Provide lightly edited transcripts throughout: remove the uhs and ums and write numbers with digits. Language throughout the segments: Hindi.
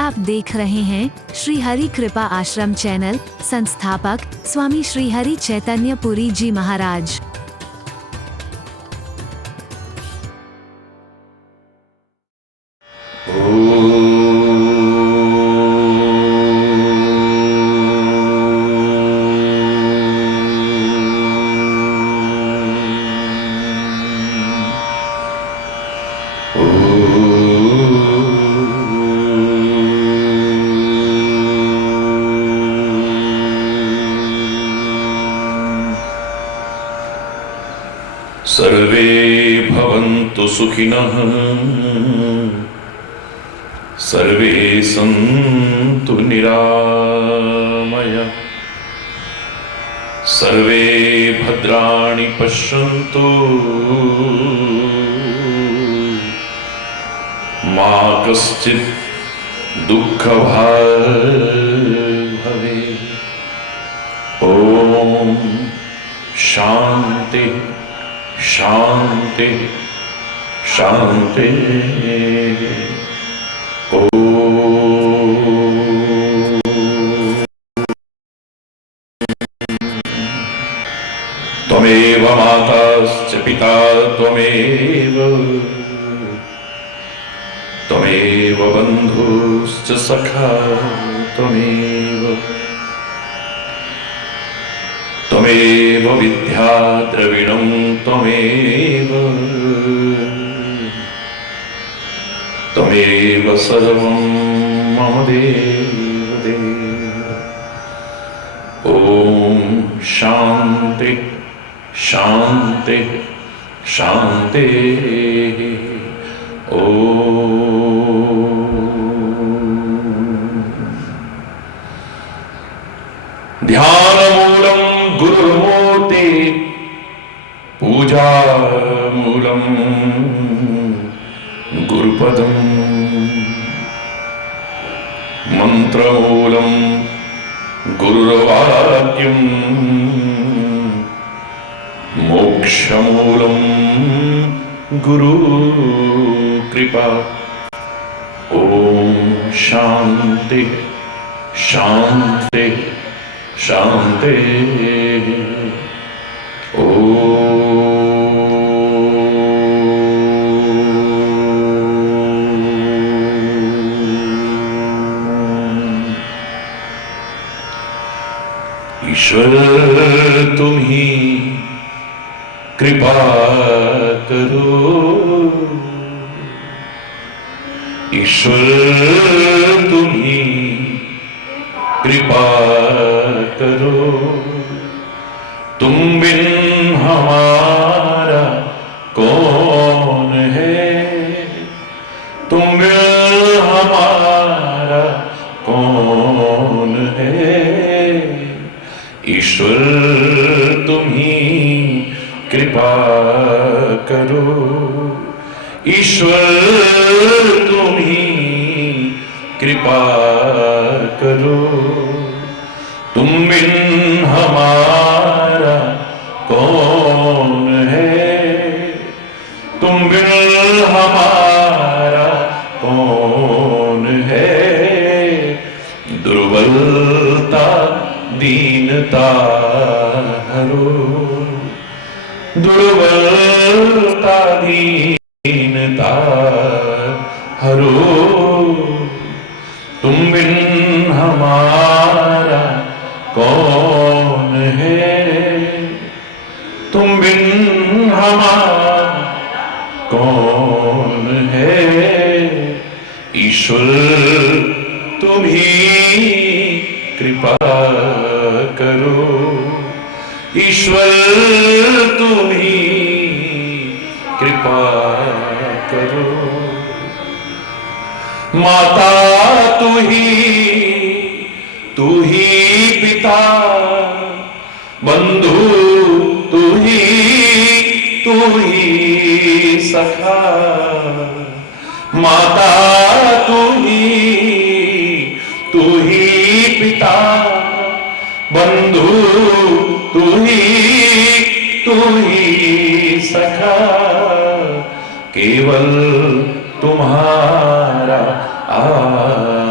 आप देख रहे हैं श्री हरि कृपा आश्रम चैनल। संस्थापक स्वामी श्री हरि चैतन्य पुरी जी महाराज। सर्वे भवन्तु सुखिनः, सर्वे सन्तु निरामयाः, सर्वे भद्राणि पश्यन्तु, मा कश्चित् दुःखभाग् भवेत्। ॐ शान्ति शांति शांति। त्वमेव माताश्च पिता त्वमेव, त्वमेव बन्धुश्च सखा त्वमेव, त्वमेव विद्या द्रविणं त्वमेव, त्वमेव सर्वं मम देव देव। ॐ शान्ति शान्ति शान्ति। ॐ ध्यानमूलं गुरुमूर्ति, पूजामूलं गुरुपदं, मन्त्रमूलं गुरुर्वाक्यं, मोक्षमूलं गुरुकृपा। ॐ शान्ति शान्ति शांति। ओ ईश्वर तुम ही कृपा करो, ईश्वर तुम ही कृपा करो, तुम बिन हमारा कौन है, तुम बिन हमारा कौन है। ईश्वर तुम ही कृपा करो, ईश्वर तुम ही कृपा करो, तुम बिन हमारा कौन है, तुम बिन हमारा कौन है। दुर्बलता दीनता हरो, दुर्बलता दीनता हरो, तुम बिन हमारा कौन है, तुम बिन हमारा कौन है। ईश्वर तुम ही कृपा करो, ईश्वर तुम ही कृपा करो। माता तू ही पिता, बंधु तू ही सखा। माता तू ही पिता, बंधु तू ही सखा। केवल तुम्हारा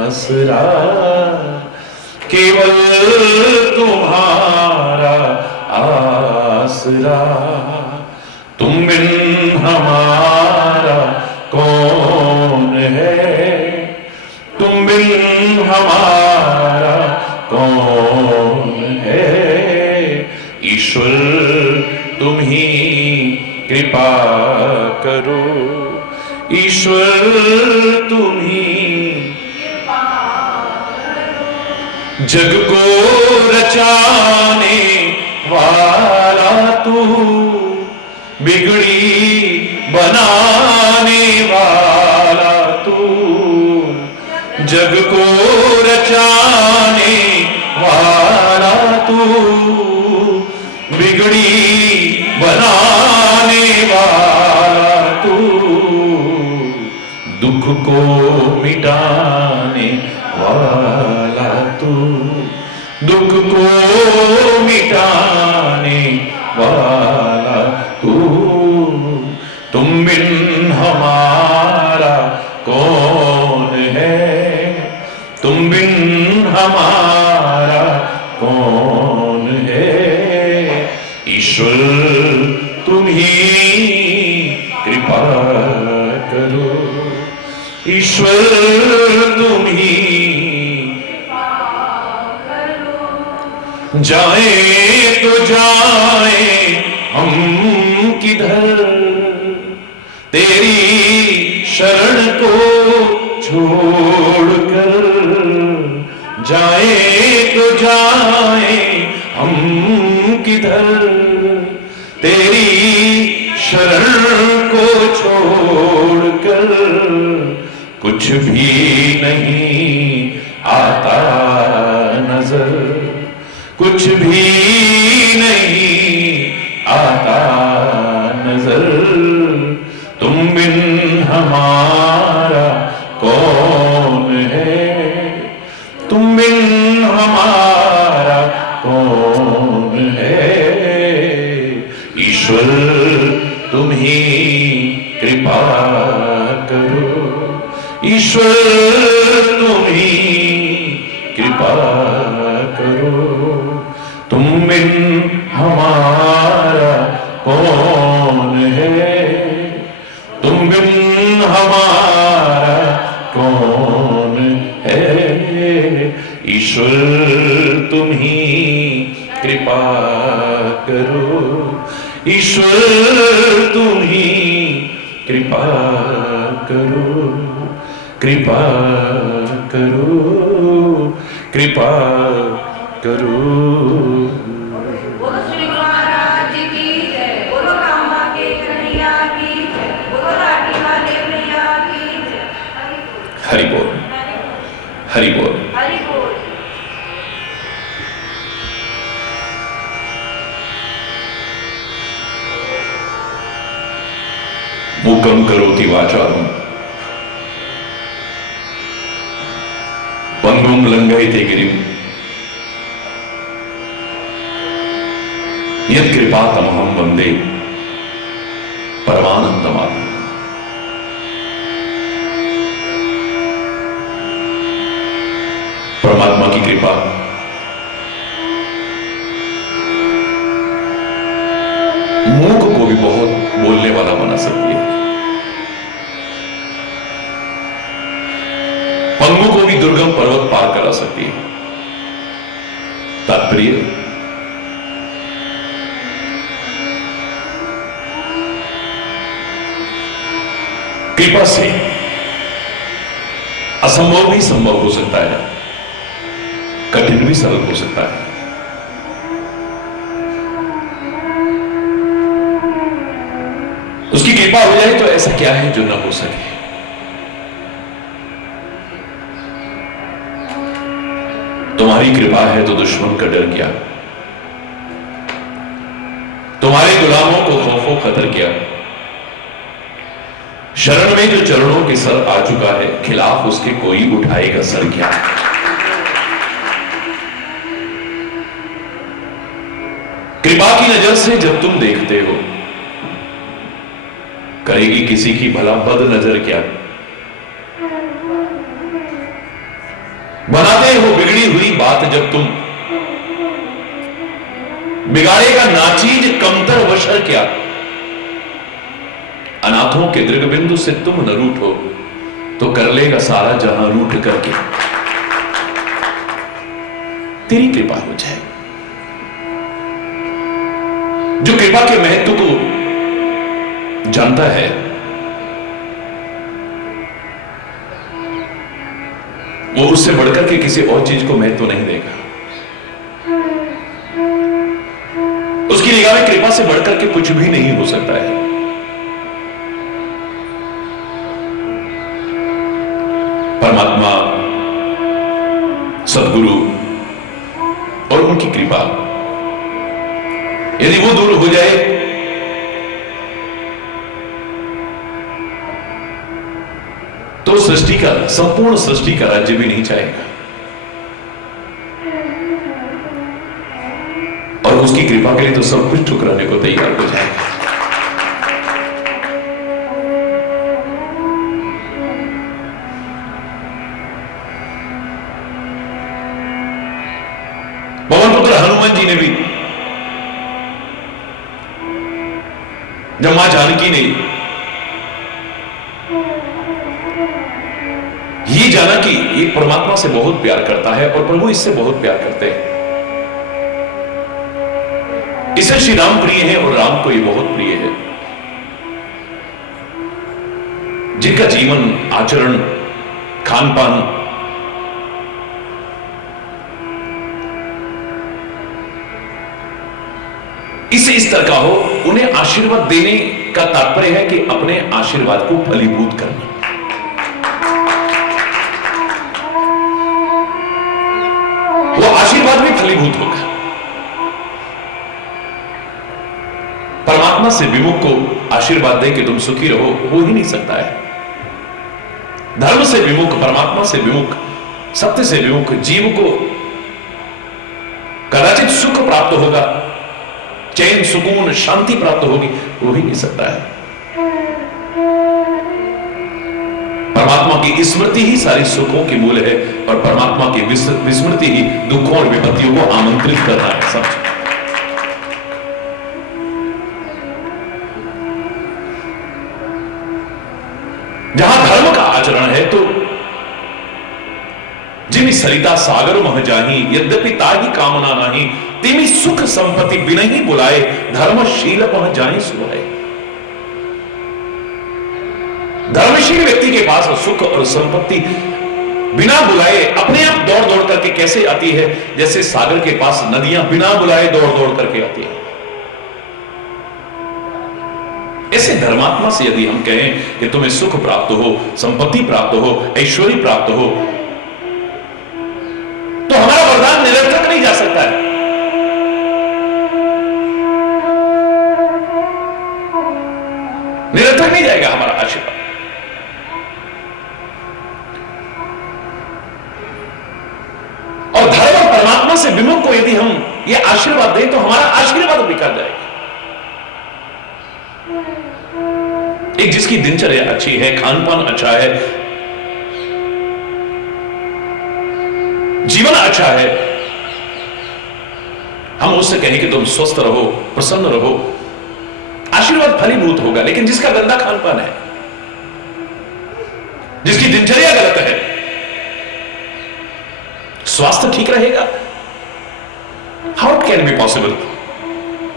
आसरा, केवल तुम्हारा आसरा, तुम बिन हमारा कौन है, तुम बिन हमारा कौन है। ईश्वर तुम ही कृपा करो, ईश्वर तुम ही जग को रचाने वाला तू, बिगड़ी बनाने वाला तू, जग को रचाने वाला तू, बिगड़ी बनाने वाला तू, दुख को मिटाने वाला तू, दुख को मिटाने वाला तू, तुम बिन हमारा कौन है, तुम बिन हमारा कौन है। ईश्वर तुम ही कृपा करो, ईश्वर तुम ही जाए तो जाए हम किधर, तेरी शरण को छोड़कर, जाए तो जाए हम किधर, तेरी शरण को छोड़कर, कुछ भी नहीं आता नजर, कुछ भी नहीं आता नजर, तुम बिन हमारा कौन है, तुम बिन हमारा कौन है। ईश्वर तुम ही कृपा करो, ईश्वर तुम ही कृपा करो, तुम बिन हमारा कौन है, तुम बिन हमारा कौन है। ईश्वर तुम ही कृपा करो, ईश्वर तुम ही कृपा करो, कृपा करो, कृपा करो। बोलो श्री गुरु महाराज जी की जय, बोलो रामा के कन्हैया की जय, बोलो राठी वाले भैया की जय। हरि बोल, हरि बोल। हरि बोल। मूकं करोति वाचालं पंगुं लंघयते गिरिं यत्कृपातमहं वन्दे परमानन्दमाधवम्। परमात्मा की कृपा मूक को भी बहुत बोलने वाला बना सकती है, पंगु को भी दुर्गम पर्वत पार करा सकती है। तात्पर्य कृपा से असंभव भी संभव हो सकता है, कठिन भी सरल हो सकता है। उसकी कृपा हो जाए तो ऐसा क्या है जो ना हो सके। तुम्हारी कृपा है तो दुश्मन का डर क्या, तुम्हारे गुलामों को खौफो खतर क्या। शरण में जो चरणों के सर आ चुका है, खिलाफ उसके कोई उठाएगा सर क्या। कृपा की नजर से जब तुम देखते हो, करेगी किसी की भला बद नजर क्या। बनाते हो बिगड़ी हुई बात जब तुम, बिगाड़ेगा नाचीज कमतर वशर क्या। अनाथों के दृगबिंदु से तुम न रूठो तो कर लेगा सारा जहां रूठ करके। तेरी कृपा हो जाए। जो कृपा के महत्व को जानता है वो उससे बढ़कर के किसी और चीज को महत्व नहीं देगा। उसकी निगाह में कृपा से बढ़कर के कुछ भी नहीं हो सकता है। परमात्मा, सदगुरु और उनकी कृपा यदि वो दूर हो जाए तो सृष्टि का, संपूर्ण सृष्टि का राज्य भी नहीं चाहेगा। और उसकी कृपा के लिए तो सब कुछ ठुकराने को तैयार हो जाएगा। पवन पुत्र हनुमान जी ने भी जब मां जानकी ने ये जाना कि ये परमात्मा से बहुत प्यार करता है और प्रभु इससे बहुत प्यार करते हैं, इसे श्री राम प्रिय है और राम को ये बहुत प्रिय है, जिनका जीवन, आचरण, खान पान इस तरह का हो, उन्हें आशीर्वाद देने का तात्पर्य है कि अपने आशीर्वाद को फलीभूत करना। वो आशीर्वाद भी फलीभूत होगा। परमात्मा से विमुख को आशीर्वाद दे कि तुम सुखी रहो, हो ही नहीं सकता है। धर्म से विमुख, परमात्मा से विमुख, सत्य से विमुख जीव को कदाचित सुख प्राप्त होगा, चैन, सुकून, शांति प्राप्त होगी, हो ही नहीं सकता है। परमात्मा की स्मृति ही सारी सुखों की मूल है और परमात्मा की विस्मृति ही दुखों और विपत्तियों को आमंत्रित करना है। समझ, जहां धर्म का आचरण है तो जिमी सरिता सागर मह जाही, यद्यपि ताही कामना नाही, तिमी सुख संपत्ति बिना ही बुलाए, धर्मशील मह जाही सुहाए। धर्मशील व्यक्ति के पास सुख और संपत्ति बिना बुलाए अपने आप दौड़ दौड़ करके कैसे आती है, जैसे सागर के पास नदियां बिना बुलाए दौड़ दौड़ करके आती है। ऐसे धर्मात्मा से यदि हम कहें कि तुम्हें सुख प्राप्त हो, संपत्ति प्राप्त हो, ऐश्वर्य प्राप्त हो, तो हमारा वरदान निरर्थक नहीं जा सकता है। निरर्थक नहीं जाएगा हमारा आशीर्वाद। और धर्म और परमात्मा से विमुख को यदि हम ये आशीर्वाद दें तो हमारा आशीर्वाद बिखर जाएगा। एक जिसकी दिनचर्या अच्छी है, खान पान अच्छा है, जीवन अच्छा है, हम उससे कहें कि तुम स्वस्थ रहो, प्रसन्न रहो, आशीर्वाद फलीभूत होगा। लेकिन जिसका गंदा खान पान है, जिसकी दिनचर्या गलत है, स्वास्थ्य ठीक रहेगा? How it can be possible?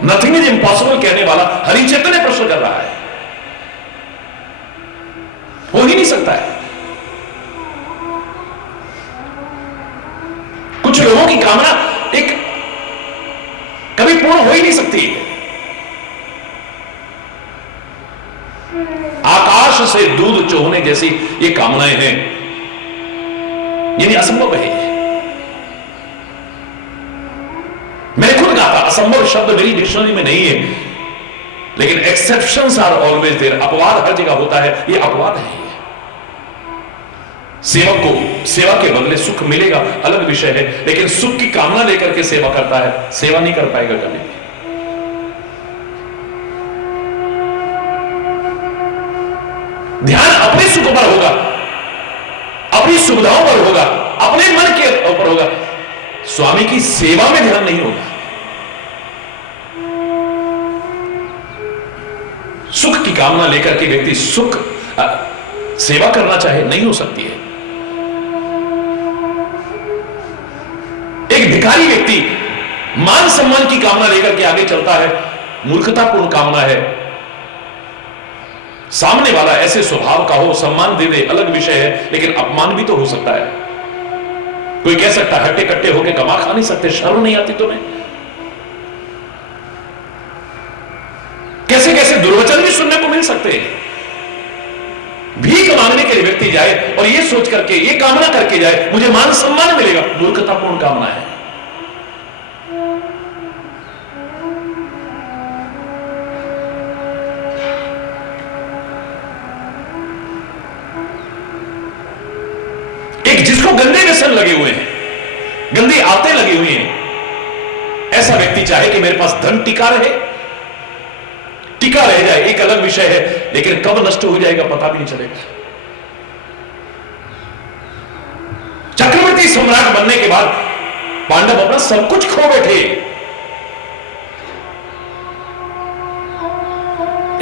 Nothing is impossible कहने वाला हरि चैतन्य प्रश्न कर रहा है। हो ही नहीं सकता है। कुछ लोगों की कामना एक कभी पूर्ण हो ही नहीं सकती। आकाश से दूध चोहने जैसी ये कामनाएं हैं, यानी असंभव है। मैं खुद कहा था असंभव शब्द मेरी डिक्शनरी में नहीं है, लेकिन एक्सेप्शंस आर ऑलवेज देयर। अपवाद हर जगह होता है, ये अपवाद है। सेवक को सेवा के बदले सुख मिलेगा अलग विषय है, लेकिन सुख की कामना लेकर के सेवा करता है, सेवा नहीं कर पाएगा कभी। ध्यान अपने सुख पर होगा, अपनी सुविधाओं पर होगा, अपने मन के ऊपर होगा, स्वामी की सेवा में ध्यान नहीं होगा। सुख की कामना लेकर के व्यक्ति सेवा करना चाहे, नहीं हो सकती है। एक भिखारी व्यक्ति मान सम्मान की कामना लेकर के आगे चलता है, मूर्खतापूर्ण कामना है। सामने वाला ऐसे स्वभाव का हो, सम्मान दे दे अलग विषय है, लेकिन अपमान भी तो हो सकता है। कोई कह सकता है हट्टे कट्टे होके कमा खा नहीं सकते, शर्म नहीं आती तुम्हें? कैसे कैसे दुर्वचन भी सुनने को मिल सकते हैं। भीख मांगने के लिए व्यक्ति जाए और ये सोच करके, ये कामना करके जाए मुझे मान सम्मान मिलेगा, मूर्खतापूर्ण कामना है। एक जिसको गंदे व्यसन लगे हुए हैं, गंदी आदतें लगी हुई हैं, ऐसा व्यक्ति चाहे कि मेरे पास धन टिका रह जाए, एक अलग विषय है, लेकिन कब नष्ट हो जाएगा पता भी नहीं चलेगा। चक्रवर्ती सम्राट बनने के बाद पांडव अपना सब कुछ खो बैठे।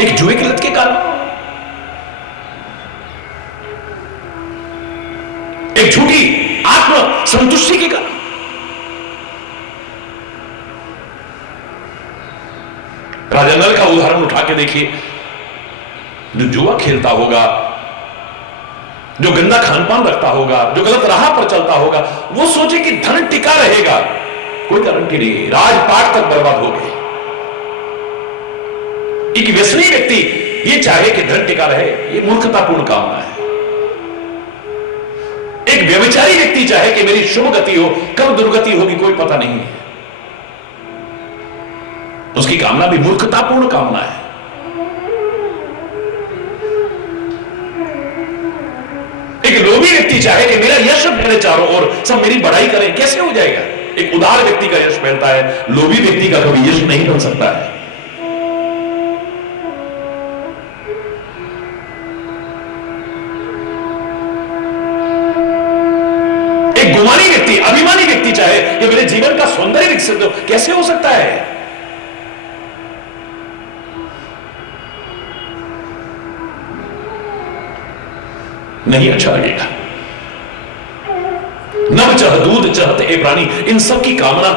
एक जुए की लत के कारण, एक झूठी आत्म संतुष्टि के कारण। राजा नल का उदाहरण उठा के देखिए, जो जुआ खेलता होगा, जो गंदा खान पान रखता होगा, जो गलत राह पर चलता होगा, वो सोचे कि धन टिका रहेगा, कोई गारंटी नहीं, राजपाट तक बर्बाद हो गए। एक व्यसनी व्यक्ति ये चाहे कि धन टिका रहे, ये मूर्खतापूर्ण कामना है। एक व्यभिचारी व्यक्ति चाहे कि मेरी शुभ गति हो, कब दुर्गति होगी कोई पता नहीं है, उसकी कामना भी मूर्खतापूर्ण कामना है। एक लोभी व्यक्ति चाहे कि मेरा यश फैले चारों ओर, सब मेरी बढ़ाई करें, कैसे हो जाएगा? एक उदार व्यक्ति का यश फैलता है, लोभी व्यक्ति का कभी यश नहीं बन सकता है। एक गुमानी व्यक्ति, अभिमानी व्यक्ति चाहे कि मेरे जीवन का सौंदर्य विकसित हो, कैसे हो सकता है? नहीं अच्छा लगेगा। नभ चह दूध चहत ए प्राणी, इन सब की कामना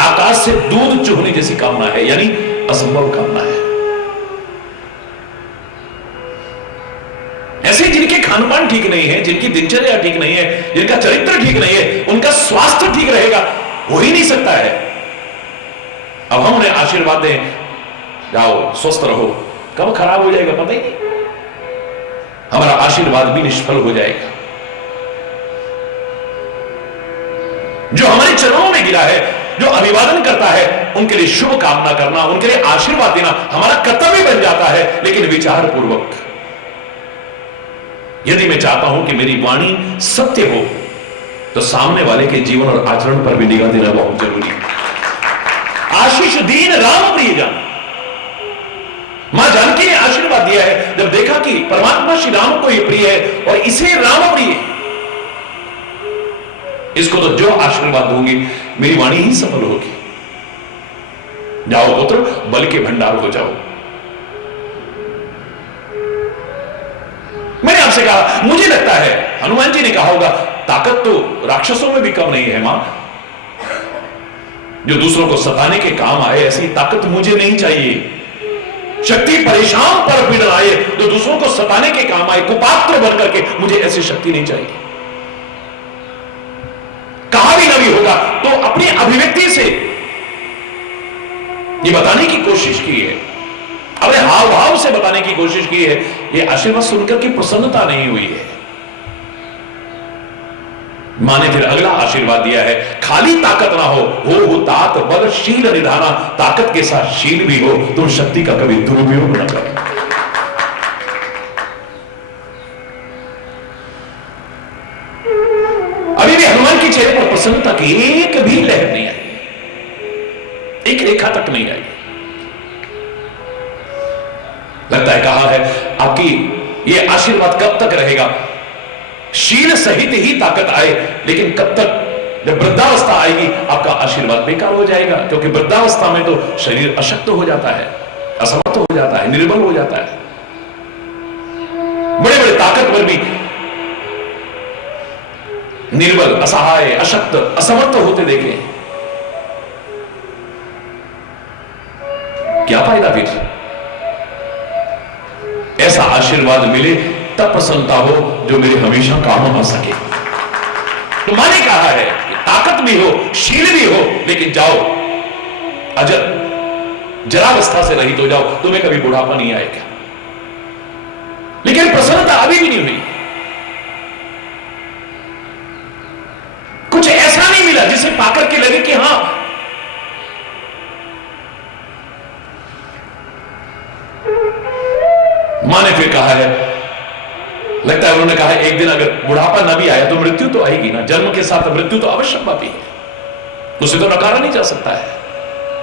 आकाश से दूध चुहने जैसी कामना है, यानी असंभव कामना है। ऐसे जिनके खान पान ठीक नहीं है, जिनकी दिनचर्या ठीक नहीं है, जिनका चरित्र ठीक नहीं है, उनका स्वास्थ्य ठीक रहेगा, हो ही नहीं सकता है। अब हम उन्हें आशीर्वाद दें, जाओ स्वस्थ रहो, कब खराब हो जाएगा पता ही नहीं, हमारा आशीर्वाद भी निष्फल हो जाएगा। जो हमारे चरणों में गिरा है, जो अभिवादन करता है, उनके लिए शुभ कामना करना, उनके लिए आशीर्वाद देना हमारा कर्तव्य बन जाता है। लेकिन विचार पूर्वक, यदि मैं चाहता हूं कि मेरी वाणी सत्य हो, तो सामने वाले के जीवन और आचरण पर भी निगाह देना बहुत जरूरी है। आशीष दीन राम प्रिय जान, मां जानकी ने आशीर्वाद दिया है, जब देखा कि परमात्मा श्री राम को ये प्रिय है और इसे राम प्रिय है, इसको तो जो आशीर्वाद दूंगी मेरी वाणी ही सफल होगी। जाओ पुत्र, बल के भंडार हो जाओ। मैंने आपसे कहा, मुझे लगता है हनुमान जी ने कहा होगा, ताकत तो राक्षसों में भी कम नहीं है मां, जो दूसरों को सताने के काम आए, ऐसी ताकत मुझे नहीं चाहिए। शक्ति परेशान पर पीड़न आए, जो दूसरों को सताने के काम आए, कुपात्र बन करके, मुझे ऐसी शक्ति नहीं चाहिए। कहा भी नहीं होगा तो अपनी अभिव्यक्ति से ये बताने की कोशिश की है, अपने हाव भाव से बताने की कोशिश की है। ये आशीर्वाद सुनकर की प्रसन्नता नहीं हुई है। मां ने फिर अगला आशीर्वाद दिया है, खाली ताकत ना हो तात बल शील निधाना, ताकत के साथ शील भी हो, तो शक्ति का कभी दुरुपयोग न करें। अभी भी हनुमान के चेहरे पर प्रसन्नता की एक भी लहर नहीं आई, एक रेखा तक नहीं आई। लगता है कहा है, आपकी ये आशीर्वाद कब तक रहेगा? शील सहित ही ताकत आए, लेकिन कब तक? जब वृद्धावस्था आएगी आपका आशीर्वाद बेकार हो जाएगा, क्योंकि वृद्धावस्था में तो शरीर अशक्त हो जाता है, असमर्थ हो जाता है, निर्बल हो जाता है। बड़े बड़े ताकतवर भी निर्बल, असहाय, अशक्त, असमर्थ होते देखे। क्या फायदा फिर? ऐसा आशीर्वाद मिले तब प्रसन्नता हो जो मेरे हमेशा काम आ सके। तो मां ने कहा है कि ताकत भी हो, शील भी हो, लेकिन जाओ अजर जरावस्था से रहित हो जाओ, तुम्हें कभी बुढ़ापा नहीं आएगा। लेकिन प्रसन्नता अभी भी नहीं हुई। कुछ ऐसा नहीं मिला जिसे पाकर के लगे कि हां मां ने फिर कहा है, लगता है उन्होंने कहा है एक दिन अगर बुढ़ापा ना भी आया तो मृत्यु तो आएगी ना, जन्म के साथ मृत्यु तो आवश्यक बात ही है, उसे तो नकारा नहीं जा सकता है।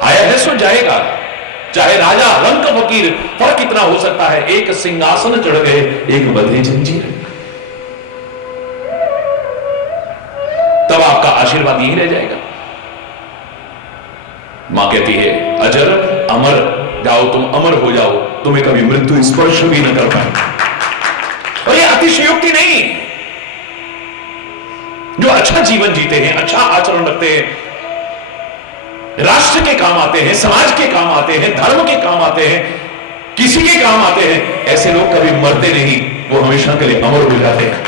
आया है सो जाएगा, चाहे राजा रंक फकीर, फर्क इतना हो सकता है एक सिंहासन चढ़ गए, एक बंधे जंजीर। तब आपका आशीर्वाद यही रह जाएगा। मां कहती है अजर अमर, जाओ तुम अमर हो जाओ, तुम्हें कभी मृत्यु स्पर्श भी न कर पाए। और ये अतिशयोक्ति नहीं, जो अच्छा जीवन जीते हैं, अच्छा आचरण रखते हैं, राष्ट्र के काम आते हैं, समाज के काम आते हैं, धर्म के काम आते हैं, किसी के काम आते हैं, ऐसे लोग कभी मरते नहीं, वो हमेशा के लिए अमर हो जाते हैं।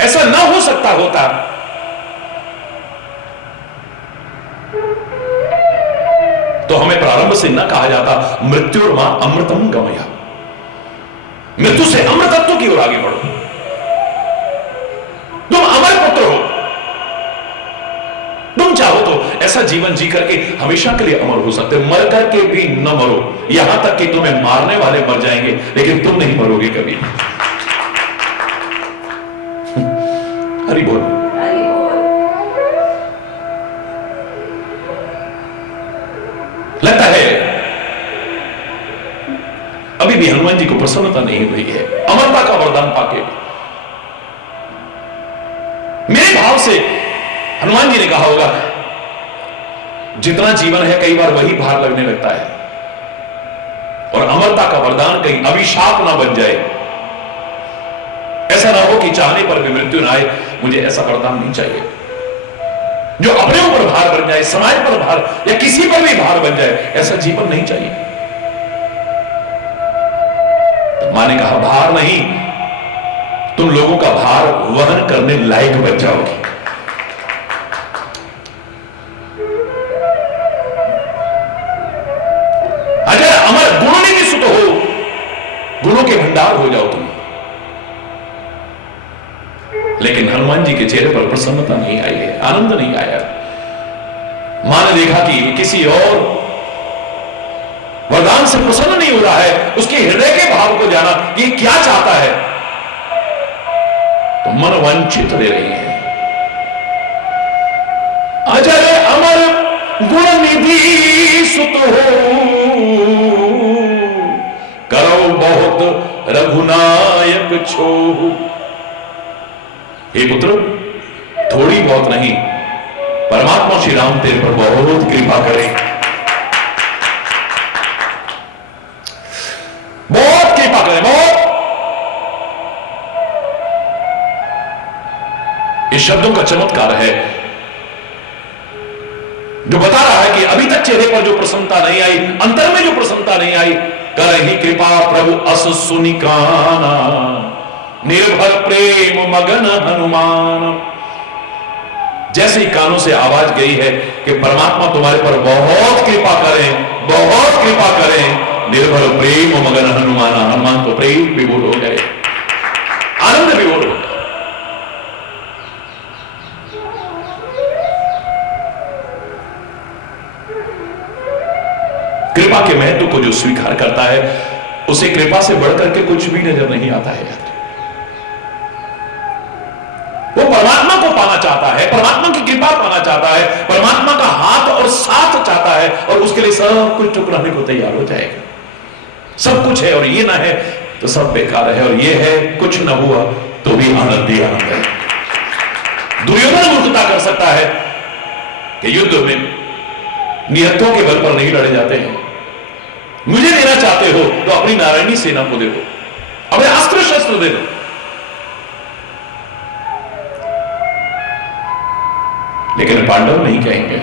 ऐसा ना हो सकता होता तो हमें प्रारंभ से न कहा जाता मृत्यु मां अमृतम गमया, मृत्यु से अमृतत्व की ओर आगे बढ़ो, तुम अमर पुत्र हो, तुम चाहो तो ऐसा जीवन जी करके हमेशा के लिए अमर हो सकते, मर करके भी न मरो, यहां तक कि तुम्हें मारने वाले मर जाएंगे लेकिन तुम नहीं मरोगे कभी। हरि बोल। लगता है अभी भी हनुमान जी को प्रसन्नता नहीं हुई है अमरता का वरदान पाके। मेरे भाव से हनुमान जी ने कहा होगा जितना जीवन है कई बार वही भार लगने लगता है, और अमरता का वरदान कहीं अभिशाप ना बन जाए, ऐसा ना हो कि चाहने पर भी मृत्यु ना आए। मुझे ऐसा वरदान नहीं चाहिए जो अपने ऊपर भार बन जाए, समाज पर भार या किसी पर भी भार बन जाए, ऐसा जीवन नहीं चाहिए। तो मां ने कहा भार नहीं, तुम लोगों का भार वहन करने लायक बन जाओगे। अगर अमर गुणों में भी सुत हो, गुणों के भंडार हो जाओ तुम। लेकिन हनुमान जी के चेहरे पर प्रसन्नता नहीं आई है, आनंद नहीं आया। मां ने देखा कि किसी और वरदान से प्रसन्न नहीं हो रहा है, उसके हृदय के भाव को जाना, ये क्या चाहता है, तो मन वंचित दे रही है। अजर अमर गुण निधि सुत हो, करो बहुत रघुनायक छोहु। हे पुत्र, थोड़ी बहुत नहीं, परमात्मा श्री राम तेरे पर बहुत कृपा करे, बहुत कृपा करे, बहुत। इस शब्दों का चमत्कार है जो बता रहा है कि अभी तक चेहरे पर जो प्रसन्नता नहीं आई, अंतर में जो प्रसन्नता नहीं आई, कर ही कृपा प्रभु अस सुनिकाना, निर्भर प्रेम मगन हनुमान। जैसे ही कानों से आवाज गई है कि परमात्मा तुम्हारे पर बहुत कृपा करें, बहुत कृपा करें, निर्भर प्रेम मगन हनुमान, हनुमान तो प्रेम विभोर हो गए, आनंद विभोर हो गए। कृपा के महत्व को जो स्वीकार करता है उसे कृपा से बढ़कर के कुछ भी नजर नहीं आता है। वो परमात्मा को पाना चाहता है, परमात्मा की कृपा पाना चाहता है, परमात्मा का हाथ और साथ चाहता है, और उसके लिए सब कुछ ठुकराने को तैयार हो जाएगा। सब कुछ है और ये ना है तो सब बेकार है, और ये है कुछ ना हुआ तो भी आनंद ही आनंद है। दुर्योधन मूर्खता कर सकता है कि युद्ध में निहत्थों के बल पर नहीं लड़े जाते हैं। मुझे देना चाहते हो तो अपनी नारायणी सेना को दे दो, अपने अस्त्र शस्त्र दे दो। लेकिन पांडव नहीं कहेंगे,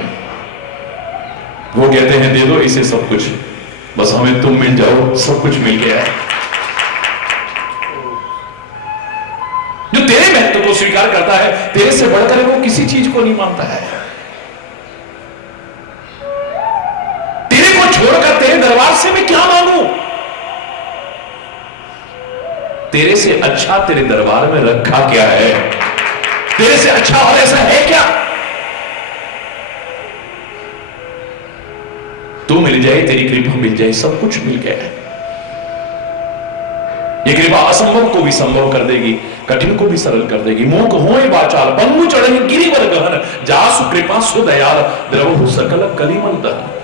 वो कहते हैं दे दो इसे सब कुछ, बस हमें तुम मिल जाओ, सब कुछ मिल गया है। जो तेरे महत्व को स्वीकार करता है, तेरे से बढ़कर वो किसी चीज को नहीं मानता है। तेरे को छोड़कर तेरे दरबार से मैं क्या मांगू? तेरे से अच्छा तेरे दरबार में रखा क्या है? तेरे से अच्छा और ऐसा है क्या? तू मिल जाए, तेरी कृपा मिल जाए, सब कुछ मिल गया है। ये कृपा असंभव को भी संभव कर देगी, कठिन को भी सरल कर देगी। मूक होए वाचाल पंगु चढ़े गिरिवर गहन, जासु कृपा सुदयाल द्रवहु सकल कलिमल दहन।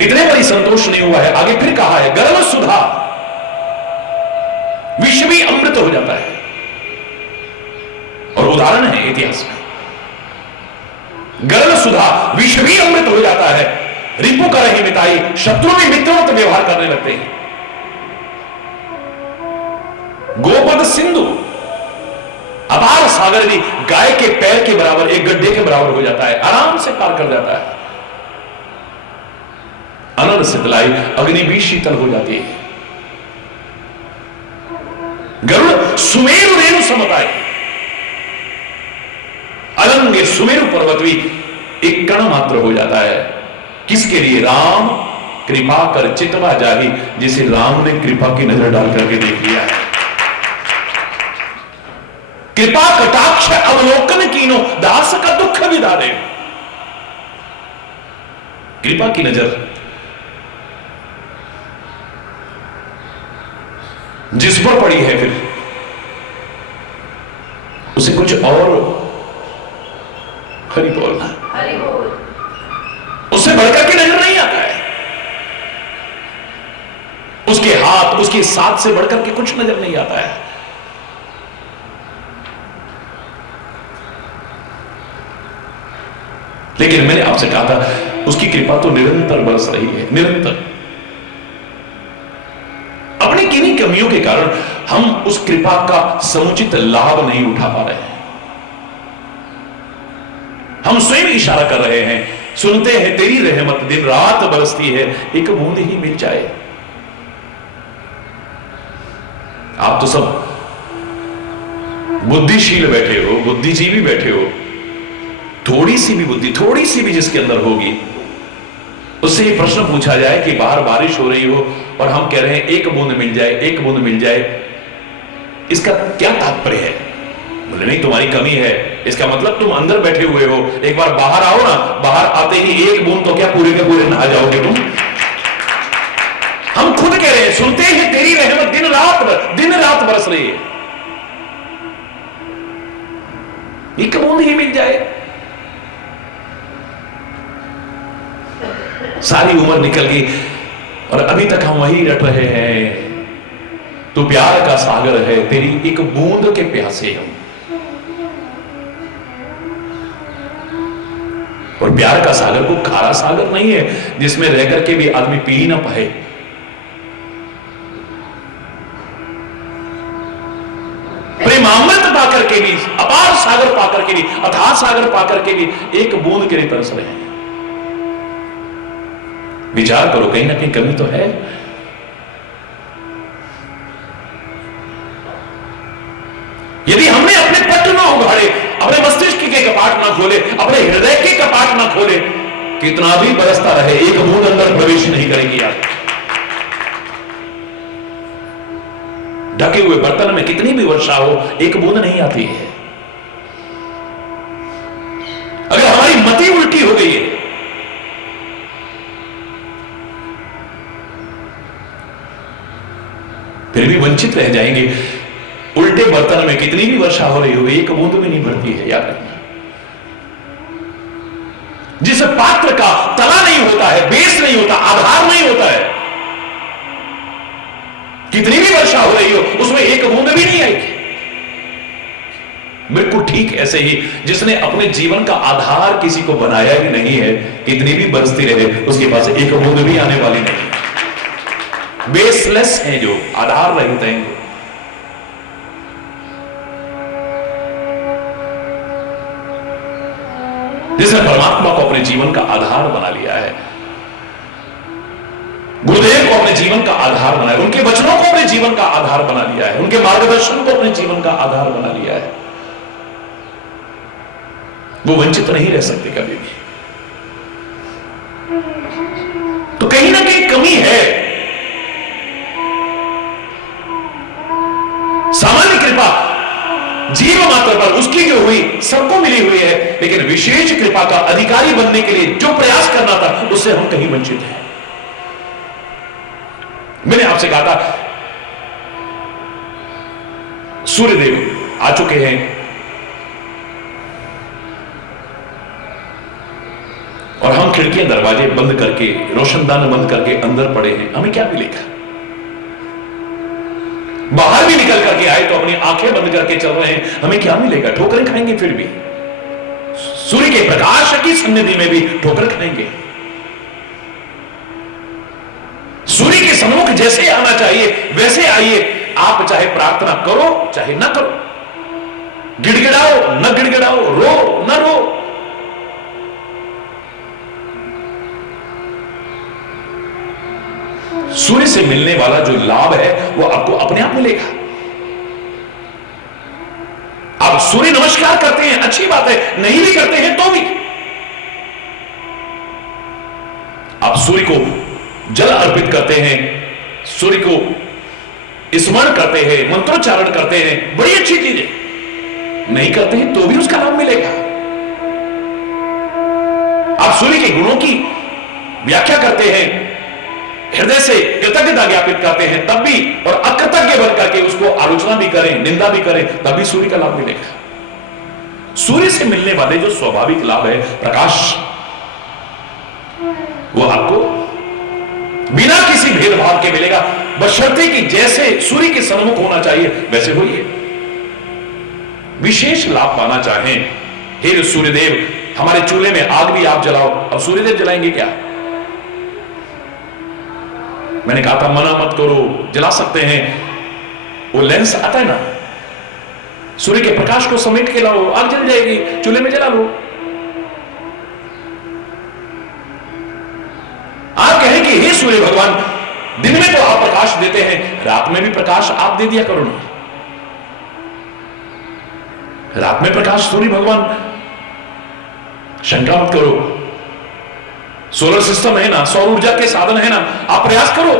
इतने बड़ी संतोष नहीं हुआ है, आगे फिर कहा है गर्म सुधा विष भी अमृत हो जाता है। और उदाहरण है इतिहास में, गर्म सुधा विष भी अमृत हो जाता है। रिपु का रही मिताई, शत्रु भी मित्रवत व्यवहार करने लगते हैं। गोपद सिंधु अपार सागर भी गाय के पैर के बराबर, एक गड्ढे के बराबर हो जाता है, आराम से पार कर जाता है। अनल शीतलाई अग्नि भी शीतल हो जाती है। गरुड़ सुमेरु रेणु समताई, अलंगे सुमेरु पर्वत भी एक कण मात्र हो जाता है। किसके लिए? राम कृपा कर चितवा जाही, जिसे राम ने कृपा की नजर डाल करके देख लिया है। कृपा कटाक्ष अवलोकन कीनो, दास का दुख विदारे। कृपा की नजर जिस पर पड़ी है, फिर उसे कुछ और हरि बोलना, हरि बोल। उससे बढ़कर के नजर नहीं आता है। उसके हाथ, उसके साथ से बढ़कर के कुछ नजर नहीं आता है। लेकिन मैंने आपसे कहा था, उसकी कृपा तो निरंतर बरस रही है, निरंतर। अपनी किन्हीं कमियों के कारण हम उस कृपा का समुचित लाभ नहीं उठा पा रहे हैं। हम स्वयं इशारा कर रहे हैं, सुनते हैं तेरी रहमत दिन रात बरसती है, एक बूंद ही मिल जाए। आप तो सब बुद्धिशील बैठे हो, बुद्धिजीवी बैठे हो। थोड़ी सी भी बुद्धि, थोड़ी सी भी जिसके अंदर होगी, उससे ये प्रश्न पूछा जाए कि बाहर बारिश हो रही हो और हम कह रहे हैं एक बूंद मिल जाए, एक बूंद मिल जाए, इसका क्या तात्पर्य है? बोले नहीं, तुम्हारी कमी है, इसका मतलब तुम अंदर बैठे हुए हो, एक बार बाहर आओ ना, बाहर आते ही एक बूंद तो क्या पूरे के पूरे नहा जाओगे तुम। हम खुद कह रहे हैं, सुनते हैं तेरी रहमत दिन रात बरस रही है, एक बूंद ही मिल जाए। सारी उम्र निकल गई और अभी तक हम वही रट रहे हैं। तू प्यार का सागर है, तेरी एक बूंद के प्यासे हम। और प्यार का सागर को खारा सागर नहीं है जिसमें रह करके भी आदमी पी ही ना पाए। प्रेमामृत पाकर के भी, अपार सागर पाकर के भी, अथाह सागर पाकर के भी एक बूंद के लिए तरस रहे हैं। विचार करो, कहीं ना कहीं कमी तो है। यदि हमने अपने पट ना उघाड़े, अपने मस्तिष्क के कपाट ना खोले, अपने हृदय के कपाट ना खोले, कितना भी बरसता रहे, एक बूंद अंदर प्रवेश नहीं करेगी। यार, ढके हुए बर्तन में कितनी भी वर्षा हो, एक बूंद नहीं आती है। अगर हमारी मति उल्टी हो गई है, फिर भी वंचित रह जाएंगे। उल्टे बर्तन में कितनी भी वर्षा हो रही हो, एक बूंद में नहीं भरती है। याद रखना, जिस पात्र का तला नहीं होता है, बेस नहीं होता, आधार नहीं होता है, कितनी भी वर्षा हो रही हो उसमें एक बूंद भी नहीं आएगी। बिल्कुल ठीक ऐसे ही जिसने अपने जीवन का आधार किसी को बनाया ही नहीं है, कितनी भी बरसती रहे उसके पास एक बूंद भी आने वाली नहीं। बेसलेस है, जो आधार रहित हैं। जिसने परमात्मा को अपने जीवन का आधार बना लिया है, गुरुदेव को अपने जीवन का आधार बनाया, उनके वचनों को अपने जीवन का आधार बना लिया है, उनके मार्गदर्शन को अपने जीवन का आधार बना लिया है, वो वंचित नहीं रह सकते कभी भी। तो कहीं ना कहीं कमी है। सामान्य कृपा जीव मात्र पर उसकी जो हुई सबको मिली हुई है, लेकिन विशेष कृपा का अधिकारी बनने के लिए जो प्रयास करना था उससे हम कहीं वंचित हैं। मैंने आपसे कहा था सूर्यदेव आ चुके हैं और हम खिड़कियां दरवाजे बंद करके, रोशनदान बंद करके अंदर पड़े हैं। हमें क्या मिलेगा? बाहर भी निकल करके आए तो अपनी आंखें बंद करके चल रहे हैं, हमें क्या मिलेगा? ठोकरें खाएंगे, फिर भी सूर्य के प्रकाश की सन्निधि में भी ठोकर खाएंगे। सूर्य के सम्मुख जैसे आना चाहिए वैसे आइए। आप चाहे प्रार्थना करो चाहे ना करो, गिड़गिड़ाओ न गिड़गिड़ाओ, रो न रो, सूर्य से मिलने वाला जो लाभ है वो आपको अपने आप मिलेगा। आप सूर्य नमस्कार करते हैं, अच्छी बात है, नहीं भी करते हैं तो भी आप सूर्य को जल अर्पित करते हैं, सूर्य को स्मरण करते हैं, मंत्रोच्चारण करते हैं, बड़ी अच्छी चीज है। नहीं करते हैं तो भी उसका लाभ मिलेगा। आप सूर्य के गुणों की व्याख्या करते हैं, हृदय से कृतज्ञता ज्ञापित करते हैं, तब भी, और अकृतज्ञ बन करके उसको आलोचना भी करें, निंदा भी करें, तब भी सूर्य का लाभ मिलेगा। सूर्य से मिलने वाले जो स्वाभाविक लाभ है, प्रकाश, वो आपको बिना किसी भेदभाव के मिलेगा, बशर्ते कि जैसे सूर्य के सन्मुख होना चाहिए वैसे होइए। विशेष लाभ पाना चाहें, हे सूर्यदेव हमारे चूल्हे में आग भी आप जलाओ। अब सूर्यदेव जलाएंगे क्या? मैंने कहा था मना मत करो, जला सकते हैं। वो लेंस आता है ना, सूर्य के प्रकाश को समेट के लाओ, आग जल जाएगी, चूल्हे में जला लो। आप कहें कि हे सूर्य भगवान, दिन में तो आप प्रकाश देते हैं, रात में भी प्रकाश आप दे दिया करो ना। रात में प्रकाश सूर्य भगवान, शंका मत करो। सोलर सिस्टम है ना, सौर ऊर्जा के साधन है ना, आप प्रयास करो,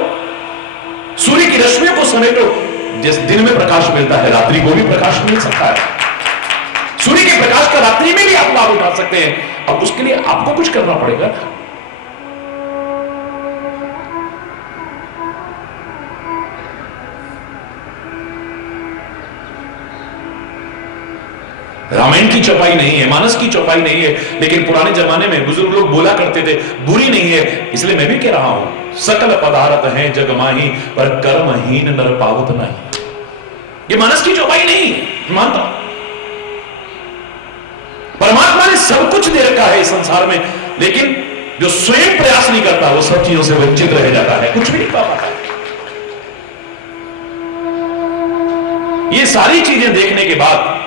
सूर्य की रश्मियों को समेटो। जिस दिन में प्रकाश मिलता है रात्रि को भी प्रकाश मिल सकता है। सूर्य के प्रकाश का रात्रि में भी आप लाभ उठा सकते हैं। अब उसके लिए आपको कुछ करना पड़ेगा। रामायण की चौपाई नहीं है, मानस की चौपाई नहीं है, लेकिन पुराने जमाने में बुजुर्ग लोग बोला करते थे, बुरी नहीं है, इसलिए मैं भी कह रहा हूं, सकल पदार्थ हैं जग माही, पर कर्महीन नर पावत नहीं। ये मानस की चौपाई नहीं है, मानता हूं। परमात्मा ने सब कुछ दे रखा है इस संसार में, लेकिन जो स्वयं प्रयास नहीं करता वो सब चीजों से वंचित रह जाता है, कुछ भी नहीं पा पाता। ये सारी चीजें देखने के बाद,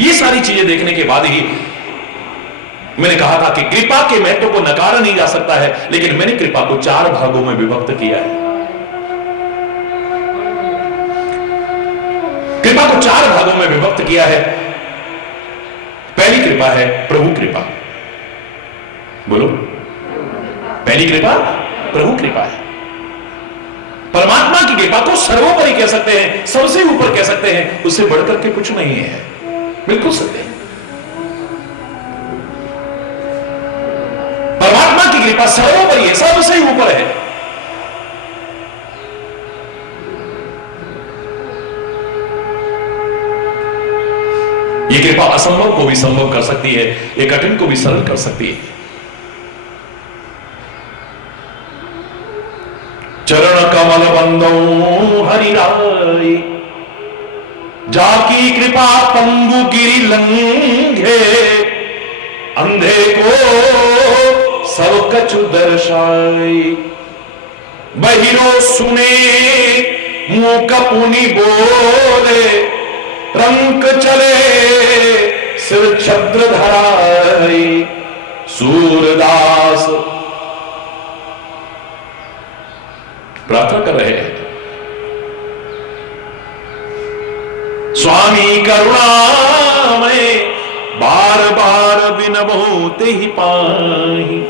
ये सारी चीजें देखने के बाद ही मैंने कहा था कि कृपा के महत्व को नकारा नहीं जा सकता है, लेकिन मैंने कृपा को 4 भागों में विभक्त किया है। कृपा को 4 भागों में विभक्त किया है। पहली कृपा है प्रभु कृपा। बोलो, पहली कृपा प्रभु कृपा है। परमात्मा की कृपा को सर्वोपरि कह सकते हैं, सबसे ऊपर कह सकते हैं, उससे बढ़कर के कुछ नहीं है। बिल्कुल सत्य है। परमात्मा की कृपा सर्वोपरि है, सबसे ऊपर है। ये कृपा असंभव को भी संभव कर सकती है, ये कठिन को भी सरल कर सकती है। चरण कमल बंदो हरिराय, जाकी कृपा पंगु गिरि लंघे, अंधे को सब कछु दर्शाई। बहिरो सुने मूक पुनि बोले, रंक चले सिर छद्र धराई। सूरदास प्रार्थना कर रहे हैं, स्वामी करुणामय बार बार विनबो ते ही पाहि।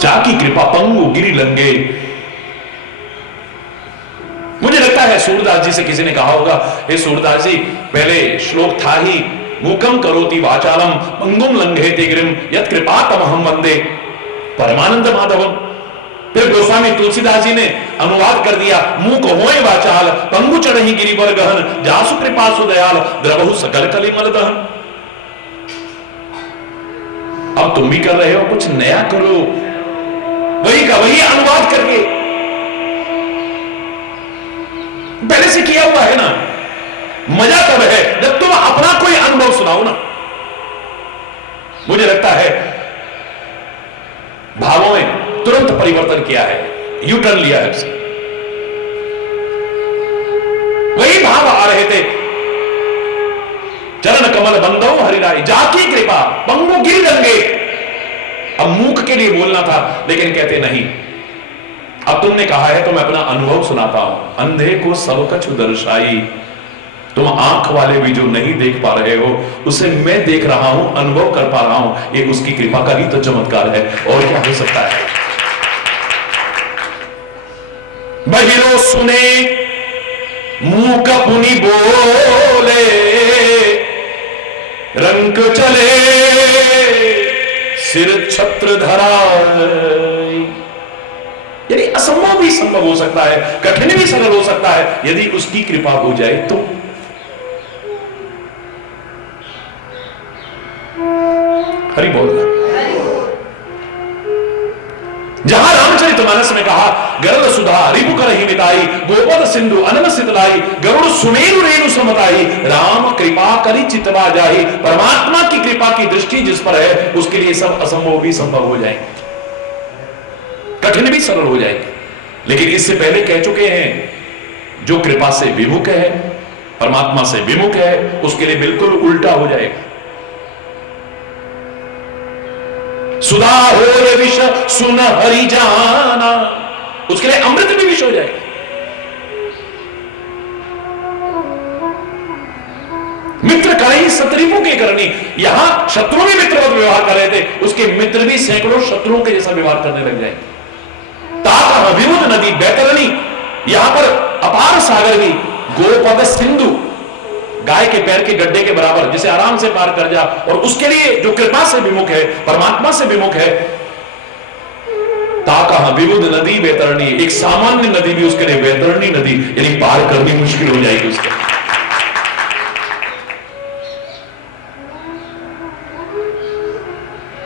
जाकी कृपा पंगु गिरि लंगे। मुझे लगता है सूरदास जी से किसी ने कहा होगा, हे सूरदास जी, पहले श्लोक था ही, मूकम करोति वाचालम पंगुम लंघेते गिरिम यत् कृपा तमहम वंदे परमानंद माधवम। फिर गोस्वामी तुलसीदास जी ने अनुवाद कर दिया, मूक होए वाचाल पंगु चढ़ही गिरिवर गहन, जासु कृपा सुदयाल द्रवहु सकल कलिमल दहन। अब तुम भी कर रहे हो, कुछ नया करो, वही का वही अनुवाद करके, पहले से किया हुआ है ना। मजा तब है जब तुम अपना कोई अनुभव सुनाओ ना। मुझे लगता है भावों में तुरंत परिवर्तन किया है, यू टर्न लिया है उसने। वही भाव आ रहे थे, चरण कमल बंदो हरिराय, जाकी कृपा पंगु गिरि लंघे। अब मूक के लिए बोलना था, लेकिन कहते नहीं, अब तुमने कहा है तो मैं अपना अनुभव सुनाता हूं। अंधे को सब कछु दर्शाई। तुम आंख वाले भी जो नहीं देख पा रहे हो, उसे मैं देख रहा हूं, अनुभव कर पा रहा हूं। ये उसकी कृपा का ही तो चमत्कार है, और क्या हो सकता है। बहिरो सुने मूक पुनि बोले, रंक चले सिर छत्र धराई। यानी असंभव भी संभव हो सकता है, कठिन भी सरल हो सकता है, यदि उसकी कृपा हो जाए तो। हरि बोलना। जहां रामचरितमानस में कहा, गरुड़ सुधा रिपु करहि मिताई, गोपद सिंधु अनन सितलाई, गरुड़ सुमेरु रेणु समताई, राम कृपा करि चितवा जाहि। परमात्मा की कृपा की दृष्टि जिस पर है, उसके लिए सब असंभव भी संभव हो जाएंगे, कठिन भी सरल हो जाएंगे। लेकिन इससे पहले कह चुके हैं, जो कृपा से विमुख है, परमात्मा से विमुख है, उसके लिए बिल्कुल उल्टा हो जाएगा। सुधा हो ये विष सुन हरि जाना, उसके लिए अमृत भी विष हो जाएगा। मित्र करही शत्रुओं के करनी, यहां शत्रु भी मित्रवत व्यवहार कर रहे थे, उसके मित्र भी सैकड़ों शत्रुओं के जैसा व्यवहार करने लग जाएंगे। ताका विमुद नदी बैतरणी, यहां पर अपार सागर भी, गोपद सिंधु, गाय के पैर के गड्ढे के बराबर, जिसे आराम से पार कर जा, और उसके लिए जो कृपा से विमुख है, परमात्मा से विमुख है, ताका विमुद नदी बैतरणी, एक सामान्य नदी भी उसके लिए बैतरणी नदी, यानी पार करनी मुश्किल हो जाएगी उसके।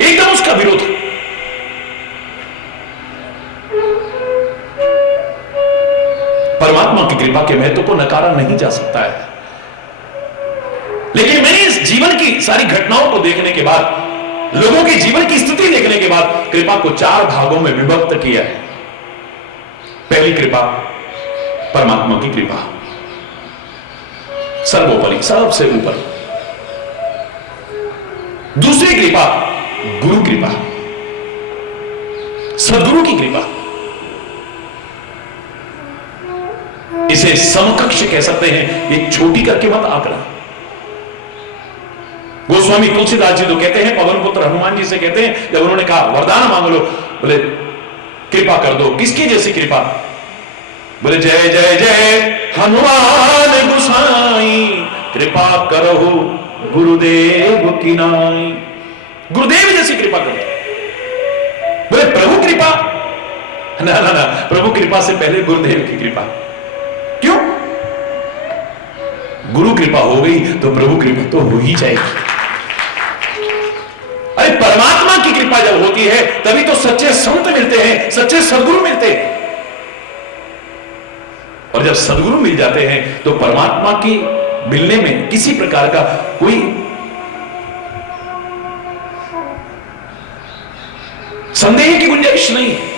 एकदम उसका विरोध। परमात्मा की कृपा के महत्व को नकारा नहीं जा सकता है, लेकिन मैंने इस जीवन की सारी घटनाओं को देखने के बाद, लोगों की जीवन की स्थिति देखने के बाद, कृपा को 4 भागों में विभक्त किया है। पहली कृपा परमात्मा की कृपा, सर्वोपरि, सबसे ऊपर। दूसरी कृपा गुरु कृपा, सदगुरु की कृपा। इसे समकक्ष कह सकते हैं, ये छोटी करके मत आंकड़ा। गोस्वामी तुलसीदास जी तो कहते हैं, पवन पुत्र हनुमान जी से कहते हैं, जब उन्होंने कहा वरदान मांग लो, बोले कृपा कर दो। किसकी जैसी कृपा? बोले जय जय जय हनुमान गोसाई, कृपा करो गुरुदेव की नाई। गुरुदेव जैसी कृपा करो। बोले प्रभु कृपा, ना ना ना, प्रभु कृपा से पहले गुरुदेव की कृपा। क्यों? गुरु कृपा हो गई तो प्रभु कृपा तो हो ही जाएगी। अरे परमात्मा की कृपा कृपा जब होती है तभी तो सच्चे संत मिलते हैं, सच्चे सदगुरु मिलते हैं। और जब सदगुरु मिल जाते हैं तो परमात्मा की मिलने में किसी प्रकार का कोई संदेह की गुंजाइश नहीं है।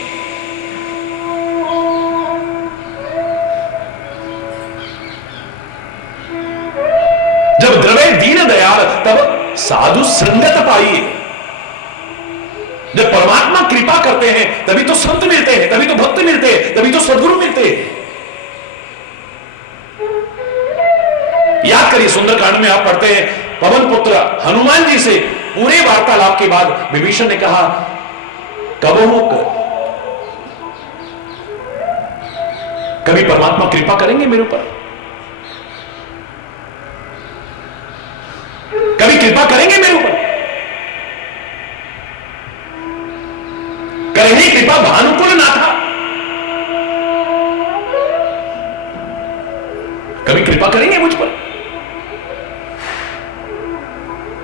जब द्रवे दीन दयाल तब साधु संगत पाइए। जब परमात्मा कृपा करते हैं तभी तो संत मिलते हैं, तभी तो भक्त मिलते हैं, तभी तो सदगुरु मिलते हैं। याद करिए, सुंदरकांड में आप पढ़ते हैं, पवन पुत्र हनुमान जी से पूरे वार्तालाप के बाद विभीषण ने कहा, कभी परमात्मा कृपा करेंगे मेरे ऊपर, कभी कृपा करेंगे मेरे ऊपर, करेंगे कृपा भानुकुल नाथा, कभी कृपा करेंगे मुझ पर।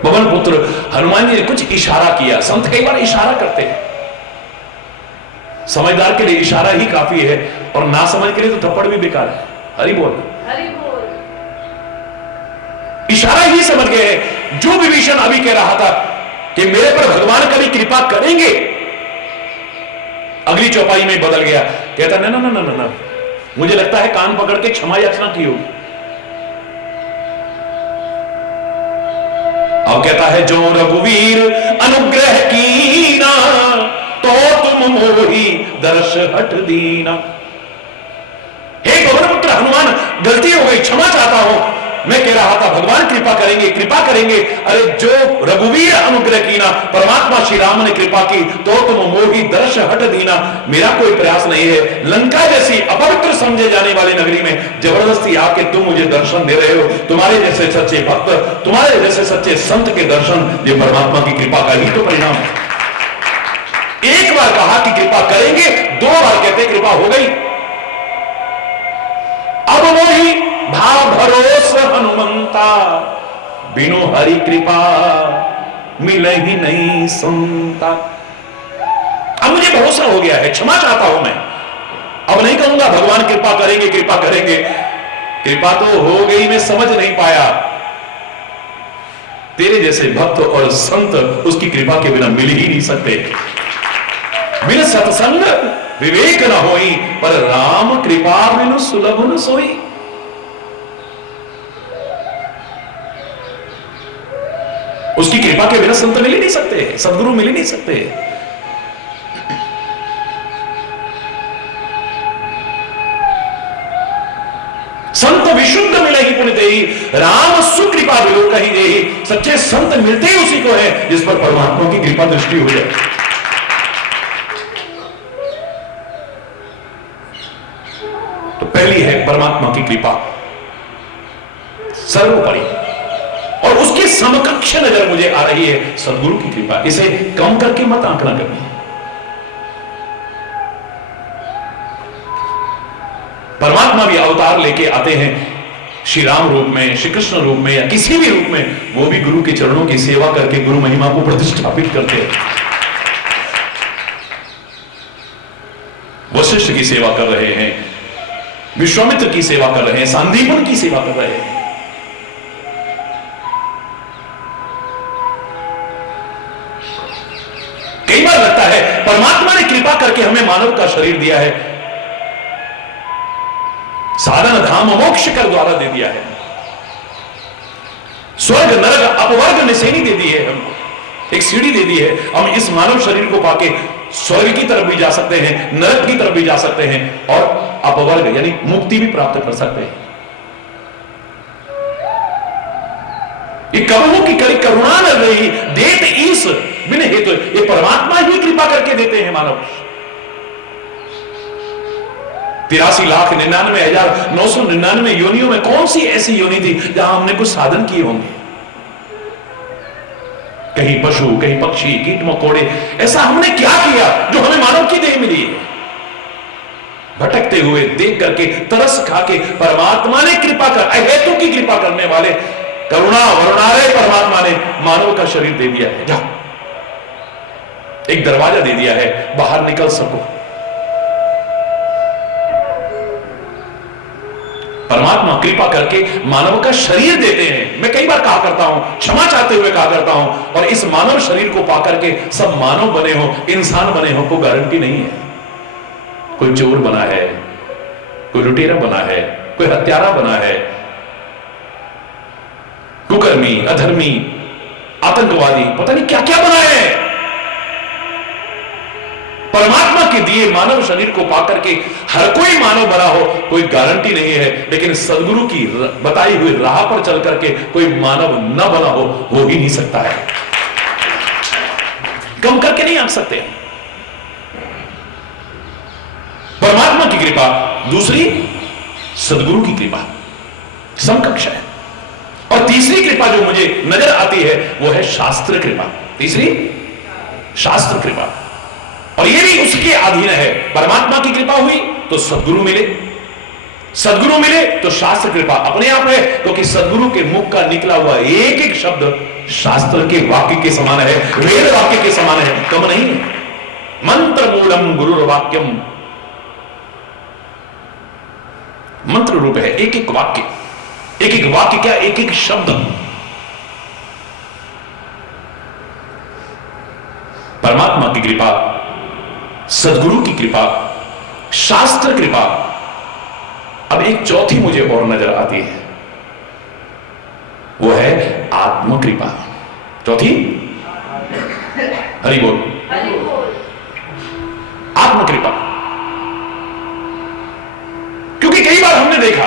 पवन पुत्र हनुमान जी ने कुछ इशारा किया। संत कई बार इशारा करते हैं, समझदार के लिए इशारा ही काफी है, और ना समझ के लिए तो थप्पड़ भी बेकार है। हरि बोल, हरि बोल। इशारा ही समझ गए हैं। जो विभीषण अभी कह रहा था कि मेरे पर भगवान कभी कृपा करेंगे, अगली चौपाई में बदल गया, कहता ना ना ना ना ना, मुझे लगता है कान पकड़ के क्षमा याचना की होगी। अब कहता है, जो रघुवीर अनुग्रह कीना तो तुम मोही दर्श हट दीना। हे पवन पुत्र हनुमान, गलती हो गई, क्षमा चाहता हूं। मैं कह रहा था भगवान कृपा करेंगे, कृपा करेंगे। अरे जो रघुवीर अनुग्रह कीना, परमात्मा श्री राम ने कृपा की तो तुम मोही दर्श हट दीना। मेरा कोई प्रयास नहीं है। लंका जैसी अपवित्र समझे जाने वाली नगरी में जबरदस्ती आके तुम मुझे दर्शन दे रहे हो। तुम्हारे जैसे सच्चे भक्त, तुम्हारे जैसे सच्चे संत के दर्शन, ये परमात्मा की कृपा का ही तो परिणाम है। एक बार कहा कि कृपा करेंगे, दो बार कहते कृपा हो गई। अब वही भाव भरोस हनुमंता, बिनु हरि कृपा मिले ही नहीं सुनता। अब मुझे भरोसा हो गया है, क्षमा चाहता हूं मैं। अब नहीं कहूंगा भगवान कृपा करेंगे, कृपा करेंगे। कृपा तो हो गई, मैं समझ नहीं पाया। तेरे जैसे भक्त और संत उसकी कृपा के बिना मिल ही नहीं सकते। बिन सत्संग विवेक न होई, पर राम कृपा बिनु सुलभ न सोई। उसकी कृपा के बिना संत मिल ही नहीं सकते, सदगुरु मिल ही नहीं सकते। संत विशुद्ध मिले ही पुण्य देही, राम सुकृपा विलोक ही देही। सच्चे संत मिलते ही उसी को है जिस पर परमात्मा की कृपा दृष्टि हो जाए। तो पहली है परमात्मा की कृपा सर्वोपरि, और उसके समकक्ष नजर मुझे आ रही है सदगुरु की कृपा। इसे कम करके मत आंकड़ा करना। परमात्मा भी अवतार लेके आते हैं, श्री राम रूप में, श्री कृष्ण रूप में, या किसी भी रूप में, वो भी गुरु के चरणों की सेवा करके गुरु महिमा को प्रतिष्ठापित करते हैं। वशिष्ठ की सेवा कर रहे हैं, विश्वामित्र की सेवा कर रहे हैं, सांदीपन की सेवा कर रहे हैं। कई बार लगता है परमात्मा ने कृपा करके हमें मानव का शरीर दिया है, साधन धाम मोक्ष कर द्वारा दे दिया है, स्वर्ग नरक अपवर्ग निशानी दे दी है, हमको एक सीढ़ी दे दी है। हम इस मानव शरीर को पाके स्वर्ग की तरफ भी जा सकते हैं, नरक की तरफ भी जा सकते हैं, और अपवर्ग यानी मुक्ति भी प्राप्त कर सकते हैं। ये करुणों की कड़ी करुणा न रही देत ईस बिन हेतु, ये परमात्मा ही कृपा करके देते हैं मानव। 83,99,999 योनियों में कौन सी ऐसी योनि थी जहां हमने कुछ साधन किए होंगे? कहीं पशु, कहीं पक्षी, कीट मकोड़े, ऐसा हमने क्या किया जो हमें मानव की देह मिली है? भटकते हुए देख करके, तरस खा के परमात्मा ने कृपा कर, अहेतु की कृपा करने वाले करुणा वरुणालय परमात्मा ने मानव का शरीर दे दिया है। जाओ एक दरवाजा दे दिया है, बाहर निकल सको। परमात्मा कृपा करके मानव का शरीर देते हैं। मैं कई बार कहा करता हूं, क्षमा चाहते हुए कहा करता हूं, और इस मानव शरीर को पा करके सब मानव बने हो, इंसान बने हो, कोई गारंटी नहीं है। कोई चोर बना है, कोई लुटेरा बना है, कोई हत्यारा बना है, कुकर्मी, अधर्मी, आतंकवादी, पता नहीं क्या क्या बना है। परमात्मा के दिए मानव शरीर को पाकर के हर कोई मानव बना हो, कोई गारंटी नहीं है। लेकिन सदगुरु की बताई हुई राह पर चल करके कोई मानव न बना हो ही नहीं सकता है। कम करके नहीं आ सकते। परमात्मा की कृपा, दूसरी सदगुरु की कृपा समकक्ष है। और तीसरी कृपा जो मुझे नजर आती है वो है शास्त्र कृपा। तीसरी शास्त्र कृपा, और ये भी उसके अधीन है। परमात्मा की कृपा हुई तो सदगुरु मिले, सदगुरु मिले तो शास्त्र कृपा अपने आप है, क्योंकि सदगुरु के मुख का निकला हुआ एक एक शब्द शास्त्र के वाक्य के समान है, वेद वाक्य के समान है, कम नहीं है। मंत्र मूलम गुरु वाक्यम, मंत्र रूप है एक एक वाक्य, एक एक वाक्य क्या, एक एक शब्द। परमात्मा की कृपा, सदगुरु की कृपा, शास्त्र कृपा। अब एक चौथी मुझे और नजर आती है, वो है आत्म कृपा। चौथी, हरि बोल, आत्म कृपा। क्योंकि कई बार हमने देखा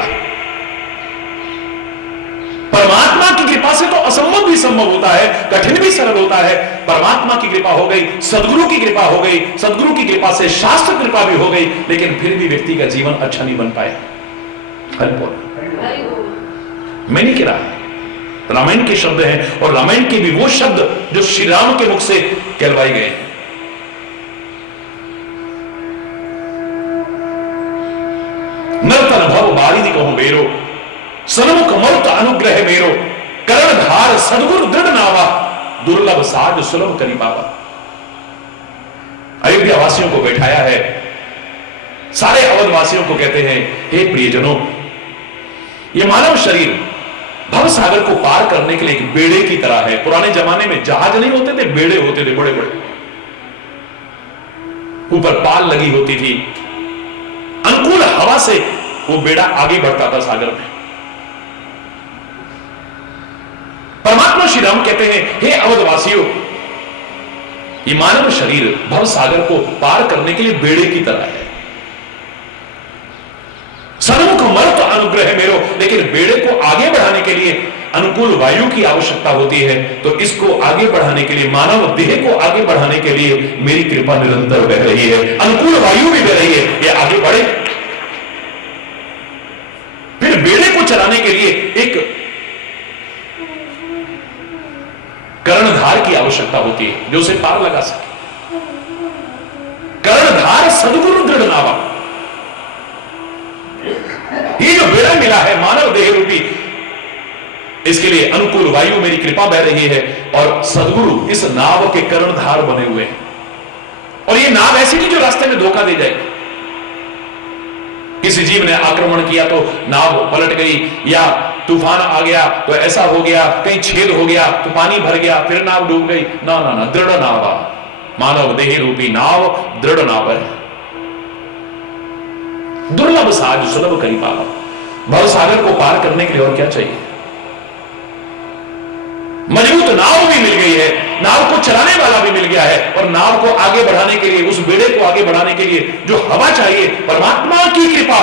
परमात्मा की कृपा से तो असंभव भी संभव होता है, कठिन भी सरल होता है। परमात्मा की कृपा हो गई, सदगुरु की कृपा हो गई, सदगुरु की कृपा से शास्त्र कृपा भी हो गई, लेकिन फिर भी व्यक्ति का जीवन अच्छा नहीं बन पाया। हरि बोल। मैं नहीं कह रहा, रामायण के शब्द हैं, और रामायण के भी वो शब्द जो श्री राम के मुख से कहलवाए गए हैं। नर्तन भव बारिदि कहूं बेरो, सन्मुख मरुत अनुग्रह मेरो, कर्णधार सदगुरु दृढ़ नावा, दुर्लभ साज सुलभ करी पावा। अयोध्या वासियों को बैठाया है, सारे अवध वासियों को कहते हैं, हे प्रियजनों, ये मानव शरीर भव सागर को पार करने के लिए एक बेड़े की तरह है। पुराने जमाने में जहाज नहीं होते थे, बेड़े होते थे बड़े बड़े, ऊपर पाल लगी होती थी, अनुकूल हवा से वो बेड़ा आगे बढ़ता था सागर में। परमात्मा श्री राम कहते हैं, हे अवधवासियों, ये मानव शरीर भव सागर को पार करने के लिए बेड़े की तरह है। सन्मुख मरुत अनुग्रह मेरो, लेकिन बेड़े को आगे बढ़ाने के लिए अनुकूल वायु की आवश्यकता होती है। तो इसको आगे बढ़ाने के लिए, मानव देह को आगे बढ़ाने के लिए मेरी कृपा निरंतर बह रही है, अनुकूल वायु भी बह रही है, ये आगे बढ़े। फिर बेड़े को चलाने के लिए एक कर्णधार की आवश्यकता होती है, जो उसे पार लगा सके। कर्णधार सदगुरु दृढ़ नावा, ये जो बेड़ा मिला है मानव देह रूपी, इसके लिए अनुकूल वायु मेरी कृपा बह रही है, और सदगुरु इस नाव के कर्णधार बने हुए हैं। और ये नाव ऐसी नहीं जो रास्ते में धोखा दे जाए। किसी जीव ने आक्रमण किया तो नाव पलट गई, या तूफान आ गया तो ऐसा हो गया, कहीं छेद हो गया तो पानी भर गया, फिर नाव डूब गई। ना ना ना, दृढ़ नाव, मानव देह रूपी नाव दृढ़ नाव है। दुर्लभ साज सुलभ करी पावा। भव सागर को पार करने के लिए और क्या चाहिए? मजबूत नाव भी मिल गई है, नाव को चलाने वाला भी मिल गया है, और नाव को आगे बढ़ाने के लिए, उस बेड़े को आगे बढ़ाने के लिए जो हवा चाहिए, परमात्मा की कृपा।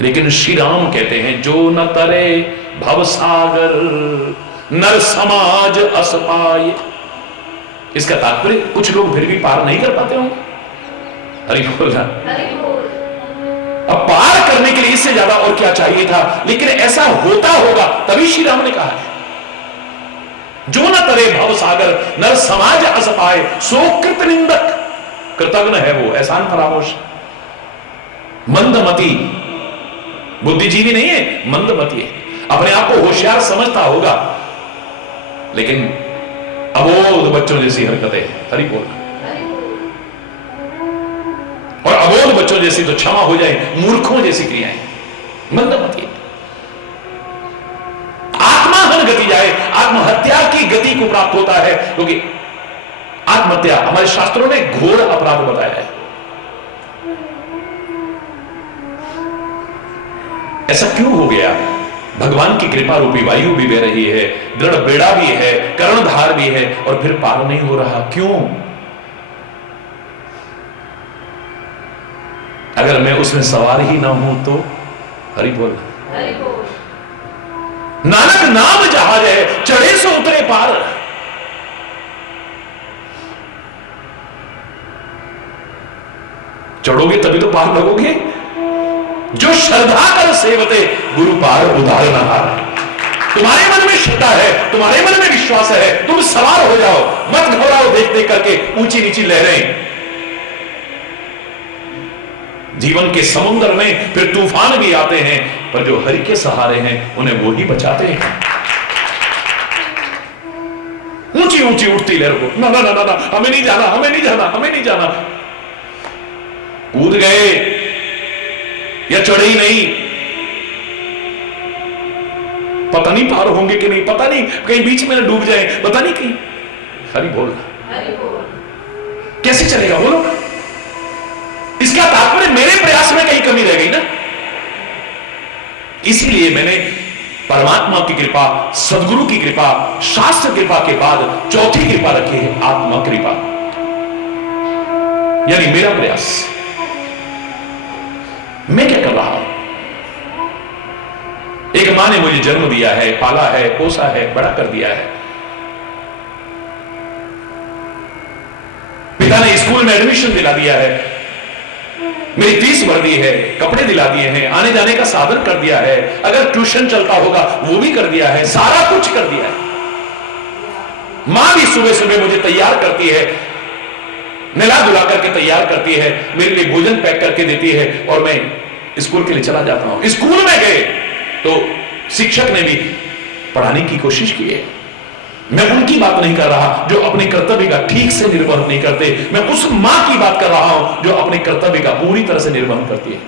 लेकिन श्री राम कहते हैं, जो न तरे भव सागर नर समाज अस पाए। इसका तात्पर्य कुछ लोग फिर भी पार नहीं कर पाते होंगे। हरि बोल। अब पार करने के लिए इससे ज्यादा और क्या चाहिए था? लेकिन ऐसा होता होगा तभी श्री राम ने कहा है, जो न तरे भव सागर नर समाज अस पाए, सो कृत निंदक। कृतज्ञ है वो, एहसान फरामोश, मंदमती, बुद्धिजीवी नहीं है, मंदमती है। अपने आप को होशियार समझता होगा, लेकिन अबोध बच्चों जैसी हरकतें, हरि बोल, और अबोध बच्चों जैसी तो क्षमा हो जाए, मूर्खों जैसी क्रियाएं, मंदमती, आत्माहन गति जाए, आत्महत्या की गति को प्राप्त होता है, क्योंकि आत्महत्या हमारे शास्त्रों ने घोर अपराध बताया है। ऐसा क्यों हो गया? भगवान की कृपा रूपी वायु भी बह रही है, दृढ़ बेड़ा भी है, कर्णधार भी है, और फिर पार नहीं हो रहा, क्यों? अगर मैं उसमें सवार ही ना हूं तो, हरि बोल, नानक नाम जहाज है, चढ़े सो उतरे पार। चढ़ोगे तभी तो पार लगोगे। जो श्रद्धा कर सेवते गुरु पार उधार न हार। तुम्हारे मन में श्रद्धा है, तुम्हारे मन में विश्वास है, तुम सवार हो जाओ, मत घबराओ देख देख करके ऊंची नीची लहरें। जीवन के समुद्र में फिर तूफान भी आते हैं, पर जो हरि के सहारे हैं उन्हें वो ही बचाते हैं। ऊंची ऊंची उठती लहर को, ना ना ना ना, हमें नहीं जाना, हमें नहीं जाना, हमें नहीं जाना। कूद गए या चढ़े ही नहीं, पता नहीं पार होंगे कि नहीं, पता नहीं कहीं बीच में ना डूब जाए, पता नहीं कहीं। हरि बोल, कैसे चलेगा बोलो? इसका तात्पर्य मेरे प्रयास में कहीं कमी रह गई ना। इसीलिए मैंने परमात्मा की कृपा, सदगुरु की कृपा, शास्त्र कृपा के बाद चौथी कृपा रखी है, आत्मा कृपा, यानी मेरा प्रयास। मैं क्या कर रहा हूं? एक मां ने मुझे जन्म दिया है, पाला है, पोसा है, बड़ा कर दिया है। पिता ने स्कूल में एडमिशन दिला दिया है, मेरी फीस भर दी है, कपड़े दिला दिए हैं, आने जाने का साधन कर दिया है, अगर ट्यूशन चलता होगा वो भी कर दिया है, सारा कुछ कर दिया है। मां भी सुबह सुबह मुझे तैयार करती है, नहला धुला करके तैयार करती है, मेरे लिए भोजन पैक करके देती है, और मैं स्कूल के लिए चला जाता हूं। स्कूल में गए तो शिक्षक ने भी पढ़ाने की कोशिश की है। मैं उनकी बात नहीं कर रहा जो अपने कर्तव्य का ठीक से निर्वहन नहीं करते, मैं उस मां की बात कर रहा हूं जो अपने कर्तव्य का पूरी तरह से निर्वहन करती है।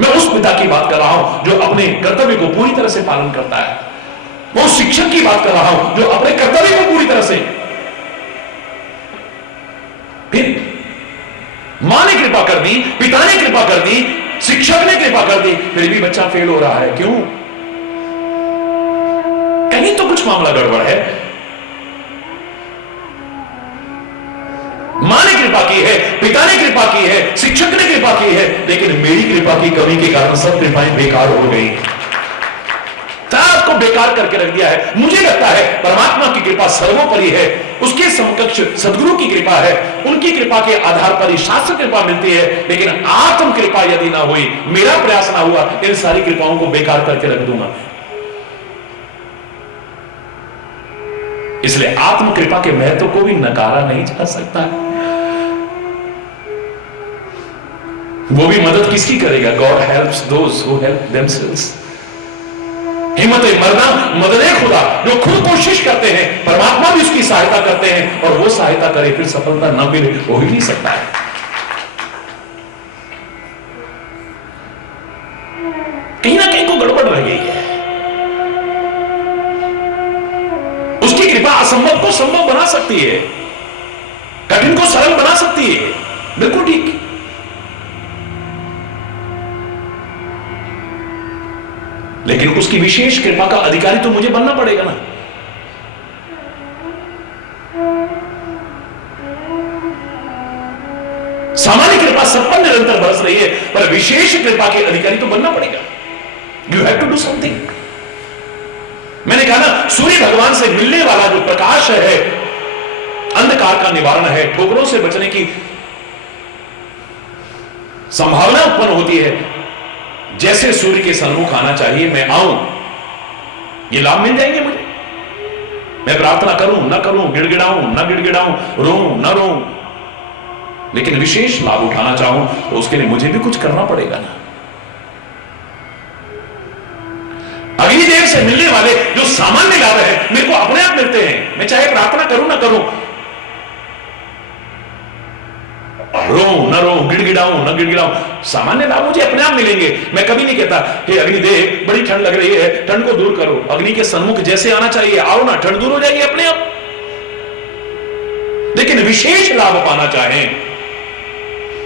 मैं उस पिता की बात कर रहा हूं जो अपने कर्तव्य को पूरी तरह से पालन करता है। मैं उस शिक्षक की बात कर रहा हूं जो अपने कर्तव्य को पूरी तरह से। फिर मां ने कृपा कर दी, पिता ने कृपा कर दी, शिक्षक ने कृपा कर दी, फिर भी बच्चा फेल हो रहा है, क्यों? कहीं तो कुछ मामला गड़बड़ है। मां ने कृपा की है, पिता ने कृपा की है, शिक्षक ने कृपा की है, लेकिन मेरी कृपा की कमी के कारण सब कृपाएं बेकार हो गई, सबको बेकार करके रख दिया है। मुझे लगता है परमात्मा की कृपा सर्वोपरि है, उसके समकक्ष सदगुरु की कृपा है, उनकी कृपा के आधार पर ही शास्त्र कृपा मिलती है। लेकिन आत्म कृपा यदि ना हुई, मेरा प्रयास ना हुआ, इन सारी कृपाओं को बेकार करके रख दूंगा। इसलिए आत्म कृपा के महत्व को भी नकारा नहीं जा सकता। वो भी मदद किसकी करेगा? God helps those who help themselves. हिम्मत मरना मदद खुदा, जो खुद कोशिश करते हैं, परमात्मा भी उसकी सहायता करते हैं, और वो सहायता करे फिर सफलता न मिले, हो ही नहीं सकता है। कहीं ना कहीं को गड़बड़ रह गई है। उसकी कृपा असंभव को संभव बना सकती है, कठिन को सरल बना सकती है, बिल्कुल ठीक। लेकिन उसकी विशेष कृपा का अधिकारी तो मुझे बनना पड़ेगा ना। सामान्य कृपा सब पर निरंतर बरस रही है, पर विशेष कृपा के अधिकारी तो बनना पड़ेगा। You have to do something. मैंने कहा ना, सूर्य भगवान से मिलने वाला जो प्रकाश है, अंधकार का निवारण है, ठोकरों से बचने की संभावना उत्पन्न होती है। जैसे सूर्य के सन्मुख आना चाहिए, मैं आऊं, ये लाभ मिल जाएंगे मुझे। मैं प्रार्थना करूं न करूं, गिड़गिड़ाऊं न गिड़गिड़ाऊं, रोऊं न रोऊं, लेकिन विशेष लाभ उठाना चाहूं तो उसके लिए मुझे भी कुछ करना पड़ेगा ना। अग्निदेव से से मिलने वाले जो सामान्य लाभ है मेरे को अपने आप मिलते हैं। मैं चाहे प्रार्थना करूं ना करूं, रो न रो, गिड़गिड़ाऊं न गिड़गिड़ाऊं, सामान्य लाभ मुझे अपने आप मिलेंगे। मैं कभी नहीं कहता हे अग्निदेव बड़ी ठंड लग रही है, ठंड को दूर करो। अग्नि के सन्मुख जैसे आना चाहिए आओ ना, ठंड दूर हो जाएगी अपने आप। लेकिन विशेष लाभ पाना चाहें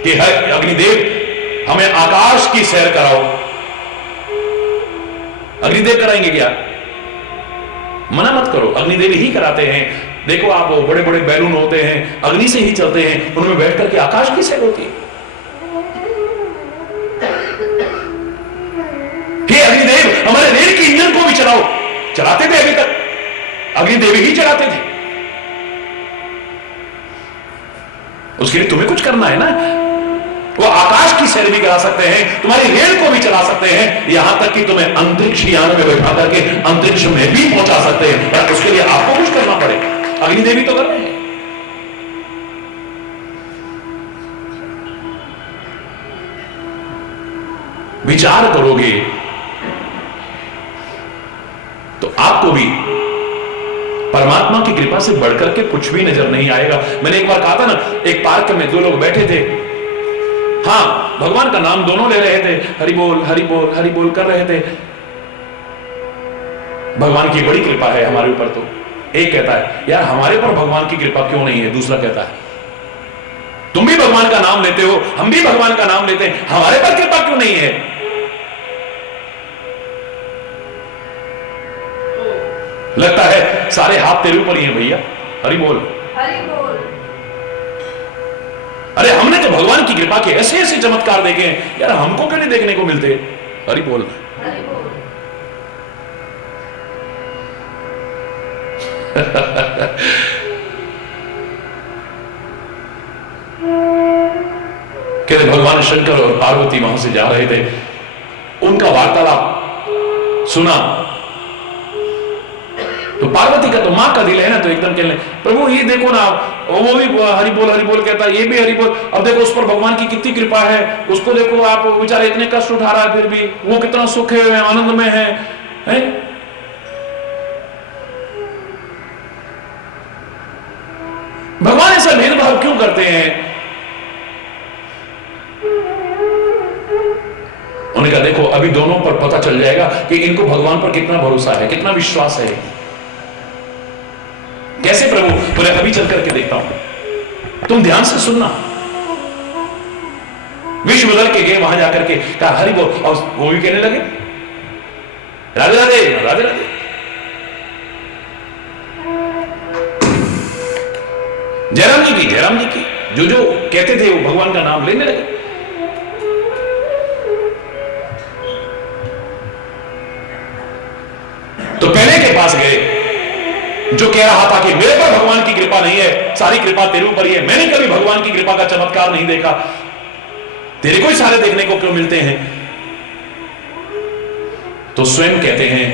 कि अग्निदेव हमें आकाश की सैर कराओ, अग्निदेव कराएंगे क्या? मना मत करो, अग्निदेव ही कराते हैं। देखो आप वो बड़े बड़े बैलून होते हैं, अग्नि से ही चलते हैं, उनमें बैठ करके आकाश की सैर होती है। हे अग्निदेव हमारे रेल के इंजन को भी चलाओ। चलाते थे अभी तक, अग्निदेव ही चलाते थे। उसके लिए तुम्हें कुछ करना है ना। वो आकाश की सैर भी करा सकते हैं, तुम्हारी रेल को भी चला सकते हैं, यहां तक कि तुम्हें अंतरिक्ष यान में बैठा करके अंतरिक्ष में भी पहुंचा सकते हैं। पर उसके लिए आपको कुछ करना पड़ेगा। अग्निदेवी तो कर रहे हैं। विचार करोगे तो आपको भी परमात्मा की कृपा से बढ़कर के कुछ भी नजर नहीं आएगा। मैंने एक बार कहा था ना, एक पार्क में दो लोग बैठे थे, हां भगवान का नाम दोनों ले रहे थे, हरि बोल हरि बोल हरि बोल कर रहे थे। भगवान की बड़ी कृपा है हमारे ऊपर। तो एक कहता है यार हमारे पर भगवान की कृपा क्यों नहीं है, दूसरा कहता है तुम भी भगवान का नाम लेते हो, हम भी भगवान का नाम लेते हैं, हमारे पर कृपा क्यों नहीं है? लगता है सारे हाथ तेरे ऊपर ही हैं भैया, हरि बोल हरि बोल। अरे हमने तो भगवान की कृपा के ऐसे ऐसे चमत्कार देखे हैं, यार हमको क्यों नहीं देखने को मिलते? हरि बोल हरि बोल। कहते भगवान शंकर और पार्वती वहां से जा रहे थे, उनका वार्तालाप सुना तो पार्वती का तो मां का दिल है ना, तो एकदम कहने प्रभु ये देखो ना, वो भी हरि बोल कहता है, ये भी हरि बोल। अब देखो उस पर भगवान की कितनी कृपा है, उसको देखो आप बेचारे इतने कष्ट उठा रहा है, फिर भी वो कितना सुख है, आनंद में है? भगवान ऐसा भेदभाव क्यों करते हैं? उन्होंने कहा देखो अभी दोनों पर पता चल जाएगा कि इनको भगवान पर कितना भरोसा है, कितना विश्वास है। कैसे प्रभु? बोले अभी चल करके देखता हूं, तुम ध्यान से सुनना। विश्व बदल के गए, वहां जाकर के कहा हरि बोल, और वो भी कहने लगे राधे राधे राधे राधे। जयराम जी की जो जो कहते थे वो भगवान का नाम लेने लगे। तो पहले के पास गए जो कह रहा था कि मेरे पर भगवान की कृपा नहीं है, सारी कृपा तेरे ऊपर ही है, मैंने कभी भगवान की कृपा का चमत्कार नहीं देखा, तेरे को ही सारे देखने को क्यों मिलते हैं? तो स्वयं कहते हैं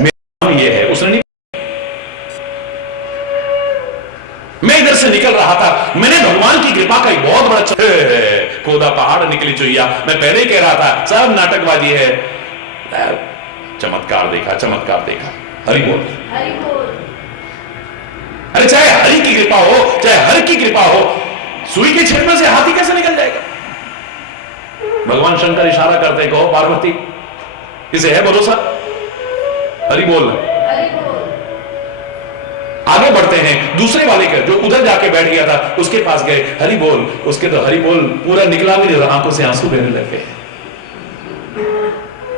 मेरा नाम ये है। उसने नहीं, मैं इधर से निकल रहा था, मैंने भगवान की कृपा का एक बहुत बड़ा खोदा पहाड़ निकली चुईया। मैं पहले ही कह रहा था सब नाटकबाजी है, चमत्कार देखा चमत्कार देखा। हरि बोल हरि बोल। अरे चाहे हरि की कृपा हो चाहे हर की कृपा हो, सुई के छिलके से हाथी कैसे निकल जाएगा? भगवान शंकर इशारा करते कहो पार्वती इसे है भरोसा। हरि बोल हरि बोल। आगे बढ़ते हैं, दूसरे वाले के जो उधर जाके बैठ गया था उसके पास गए, हरि बोल। उसके तो हरि बोल पूरा निकला भी नहीं, आंखों से आंसू बहने लगे,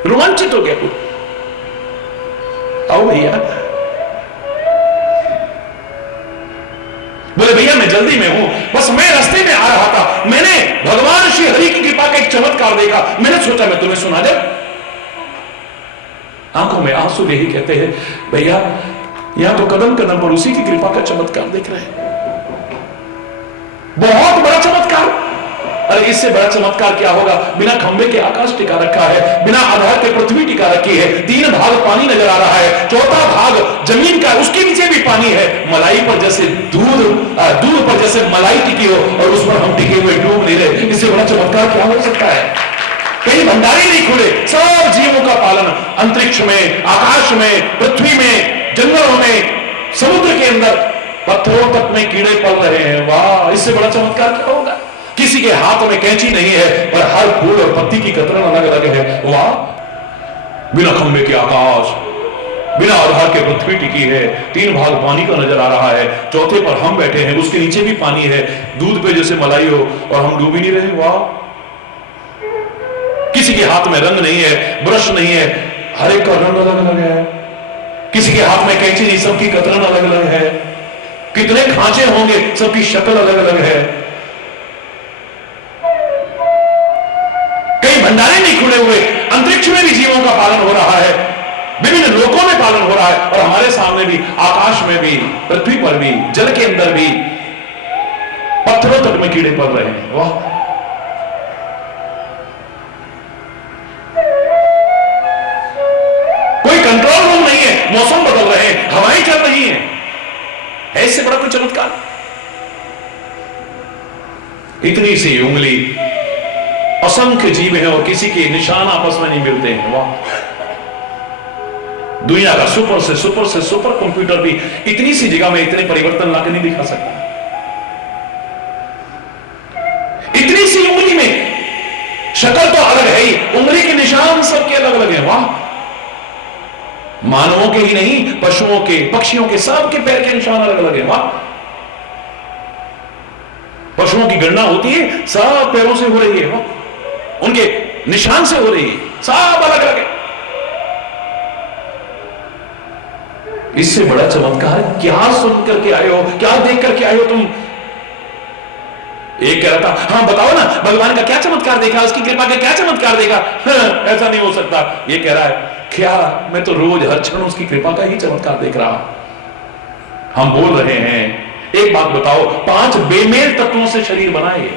रोमांचित हो गया पूरा। आओ भैया, बोले भैया मैं जल्दी में हूं, बस मैं रास्ते में आ रहा था, मैंने भगवान श्री हरि की कृपा का एक चमत्कार देखा, मैंने सोचा मैं तुम्हें सुना दे। आंखों में आंसू यही कहते हैं भैया यहां तो कदम कदम पर उसी की कृपा का चमत्कार देख रहे हैं, बहुत बड़ा चमत्कार। अरे इससे बड़ा चमत्कार क्या होगा? बिना खंबे के आकाश टिका रखा है, बिना आधार के पृथ्वी टिका रखी है, 3 भाग पानी नजर आ रहा है, 4था भाग जमीन का, उसके नीचे भी पानी है। मलाई पर जैसे दूध पर जैसे मलाई टिकी हो और उस पर हम टिके हुए डूब नहीं रहे, इससे बड़ा चमत्कार क्या हो सकता है? कहीं भंडारे नहीं खुले, सब जीवों का पालन अंतरिक्ष में, आकाश में, पृथ्वी में, जंगलों में, समुद्र के अंदर, पत्थरों तक में कीड़े पल रहे हैं। वाह, इससे बड़ा चमत्कार क्या होगा? किसी के हाथ में कैंची नहीं है, पर हर फूल और पत्ती की कतरन अलग अलग है। वाह, बिना खंभे के आकाश, बिना आधार के पृथ्वी टिकी है, 3 भाग पानी का नजर आ रहा है, चौथे पर हम बैठे हैं, उसके नीचे भी पानी है, दूध पे जैसे मलाई हो और हम डूब ही नहीं रहे। वाह, किसी के हाथ में रंग नहीं है, ब्रश नहीं है, हर एक का रंग अलग अलग है। किसी के हाथ में कैंची नहीं, सबकी कतरन अलग अलग है। कितने खांचे होंगे, सबकी शक्ल अलग अलग है। कई भंडारे नहीं खुले हुए, अंतरिक्ष में भी जीवों का पालन हो रहा है, विभिन्न लोकों में पालन हो रहा है, और हमारे सामने भी, आकाश में भी, पृथ्वी पर भी, जल के अंदर भी, पत्थरों तक में कीड़े पड़ रहे हैं। वाह, कोई कंट्रोल रूम नहीं है, मौसम बदल रहे हैं, हवाएं चल रही हैं, है इससे बड़ा कोई चमत्कार? इतनी सी उंगली, असंख्य जीव हैं और किसी के निशान आपस में नहीं मिलते हैं। वाह, दुनिया का सुपर से सुपर से सुपर कंप्यूटर भी इतनी सी जगह में इतने परिवर्तन लाके नहीं दिखा सकता। इतनी सी उंगली में शक्ल तो अलग है ही, उंगली के निशान सबके अलग अलग हैं। वाह, मानवों के ही नहीं, पशुओं के, पक्षियों के, सबके पैर के निशान अलग अलग हैं। वाह, पशुओं की गणना होती है, सब पैरों से हो रही है। वाह, उनके निशान से हो रही है, सब अलग अलग है। इससे बड़ा चमत्कार क्या सुन करके आए हो, क्या देख करके आए हो तुम? एक कह रहा था, हाँ बताओ ना भगवान का क्या चमत्कार देखा, उसकी कृपा का क्या चमत्कार देखा? हाँ, ऐसा नहीं हो सकता। ये कह रहा है, क्या मैं तो रोज हर क्षण उसकी कृपा का ही चमत्कार देख रहा हूं। हम बोल रहे हैं, एक बात बताओ, 5 बेमेल तत्वों से शरीर बनाए,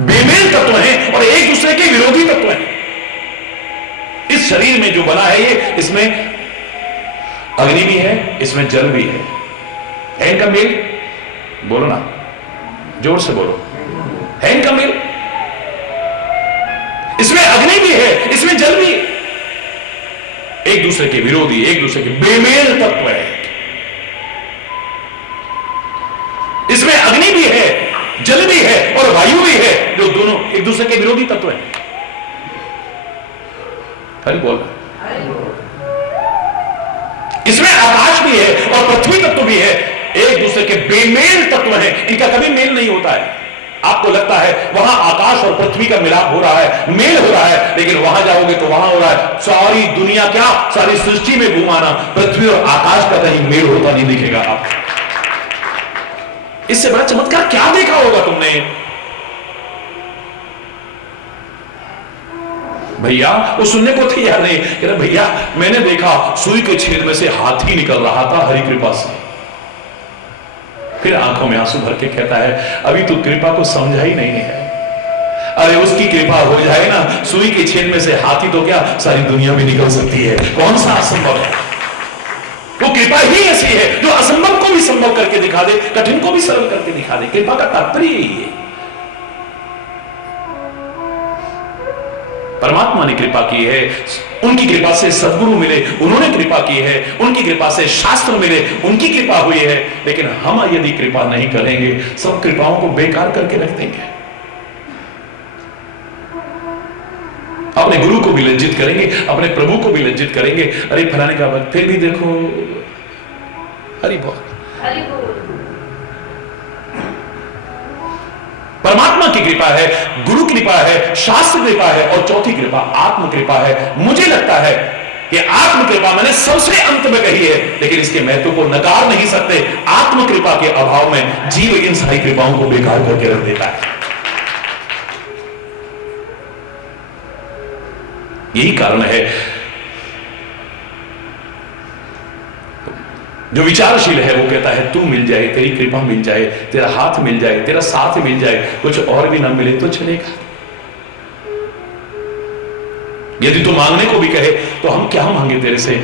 बेमेल तत्व हैं और एक दूसरे के विरोधी तत्व हैं। इस शरीर में जो बना है ये, इसमें अग्नि भी है, इसमें जल भी है इनका मेल? बोलो ना, जोर से बोलो, है इनका मेल? इसमें अग्नि भी है, इसमें जल भी है, एक दूसरे के विरोधी, एक दूसरे के बेमेल तत्व है। इसमें अग्नि भी है, जल भी है और वायु भी है, जो दोनों एक दूसरे के विरोधी तत्व हैं। हरि बोल। इसमें आकाश भी है और पृथ्वी तत्व भी है, एक दूसरे के बेमेल तत्व हैं, इनका कभी मेल नहीं होता है। आपको लगता है वहां आकाश और पृथ्वी का मिलाप हो रहा है, मेल हो रहा है, लेकिन वहां जाओगे तो वहां हो रहा है सारी दुनिया, क्या सारी सृष्टि में घुमाना, पृथ्वी और आकाश का कहीं मेल होता नहीं दिखेगा आपको। इससे बड़ा चमत्कार क्या देखा होगा तुमने? भैया वो सुनने को तैयार नहीं, कह रहे भैया मैंने देखा सुई के छेद में से हाथी निकल रहा था हरि कृपा से। फिर आंखों में आंसू भर के कहता है, अभी तो कृपा को समझा ही नहीं है। अरे उसकी कृपा हो जाए ना, सुई के छेद में से हाथी तो क्या सारी दुनिया में निकल सकती है। कौन सा असंभव है? वो कृपा ही ऐसी है जो असंभव को भी संभव करके दिखा दे, कठिन को भी सरल करके दिखा दे। कृपा का तात्पर्य यही है। परमात्मा ने कृपा की है, उनकी कृपा से सद्गुरु मिले, उन्होंने कृपा की है, उनकी कृपा से शास्त्र मिले, उनकी कृपा हुई है। लेकिन हम यदि कृपा नहीं करेंगे, सब कृपाओं को बेकार करके रख देंगे, अपने गुरु को भी लज्जित करेंगे, अपने प्रभु को भी लज्जित करेंगे। अरे फलाने का वक्त, फिर भी देखो, हरि बोल। परमात्मा की कृपा है, गुरु कृपा है, शास्त्र कृपा है, और चौथी कृपा आत्म कृपा है। मुझे लगता है कि आत्म कृपा मैंने सबसे अंत में कही है, लेकिन इसके महत्व को नकार नहीं सकते। आत्म कृपा के अभाव में जीव इन सारी कृपाओं को बेकार करके रख देता है। यही कारण है जो विचारशील है वो कहता है तू मिल जाए, तेरी कृपा मिल जाए, तेरा हाथ मिल जाए, तेरा साथ मिल जाए, कुछ और भी ना मिले तो चलेगा। यदि तू मांगने को भी कहे तो हम क्या मांगे तेरे से,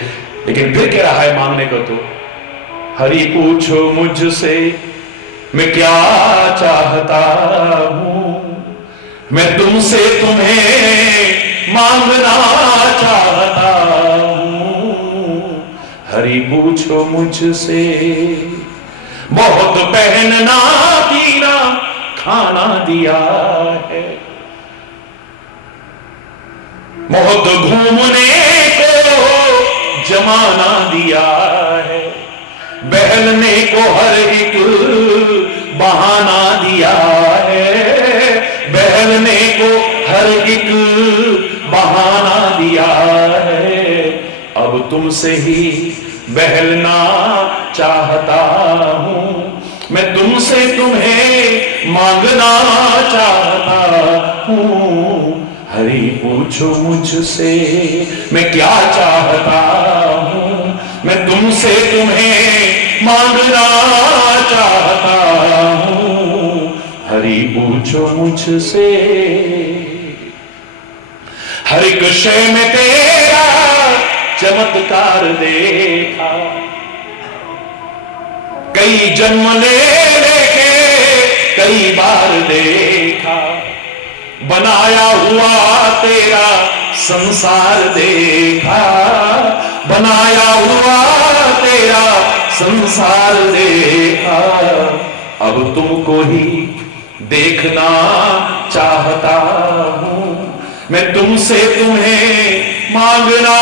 लेकिन फिर कह रहा है मांगने को तो, हरि पूछो मुझसे मैं क्या चाहता हूं, मैं तुमसे तुम्हें मांगना चाहता हूं, हरि पूछो मुझसे। बहुत पहनना पीना खाना दिया है, बहुत घूमने को जमाना दिया है, बहलने को हर एक बहाना दिया है, बहलने को हर एक बहाना दिया है। अब तुमसे ही बहलना चाहता हूं, मैं तुमसे तुम्हें मांगना चाहता हूं, हरि पूछो मुझसे मैं क्या चाहता हूं, मैं तुमसे तुम्हें मांगना चाहता हूं, हरि पूछो मुझसे। हर एक शय में तेरा चमत्कार देखा, कई जन्म ले लेके कई बार देखा, बनाया हुआ तेरा संसार देखा, बनाया हुआ तेरा संसार देखा। अब तुमको ही देखना चाहता हूं, मैं तुमसे तुम्हें मांगना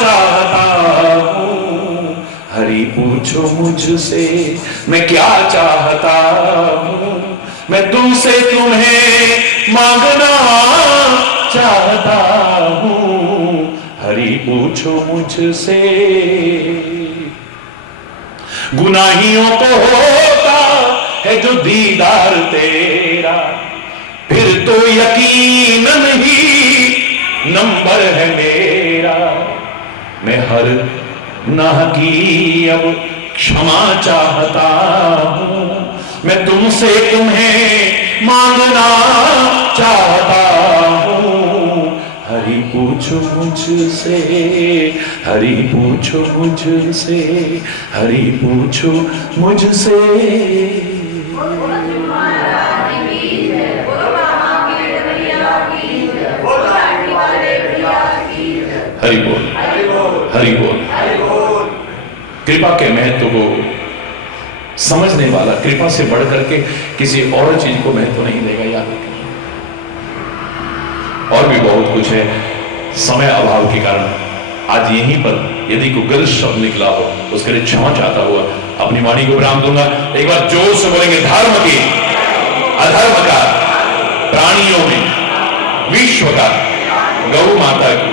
चाहता हूं, हरि पूछो मुझसे मैं क्या चाहता हूं, मैं तुमसे तुम्हें मांगना चाहता हूं, हरि पूछो मुझसे। गुनाहियों को होता है जो दीदार तेरा, फिर तो यकीनन ही नंबर है मेरा। मैं हर गुनाह की अब क्षमा चाहता हूं, मैं तुमसे तुम्हें मांगना चाहता हूं, हरि पूछो मुझसे, हरि पूछो मुझसे, हरि पूछो मुझसे। हरि बोल, हरि बोल। कृपा के महत्व को समझने वाला कृपा से बढ़ करके किसी और चीज को महत्व नहीं देगा, याद रखिए। और भी बहुत कुछ है, समय अभाव के कारण आज यहीं पर यदि कोई गलत शब्द निकला हो उसके लिए क्षमा चाहता हुआ अपनी वाणी को विराम दूंगा। एक बार जोर से बोलेंगे, धर्म की अधर्म का, प्राणियों में, विश्व का, गौ माता की,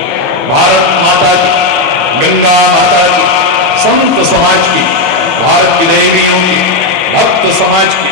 भारत माता की, गंगा माता की, संत समाज की, भारत की देवियों की, भक्त समाज की,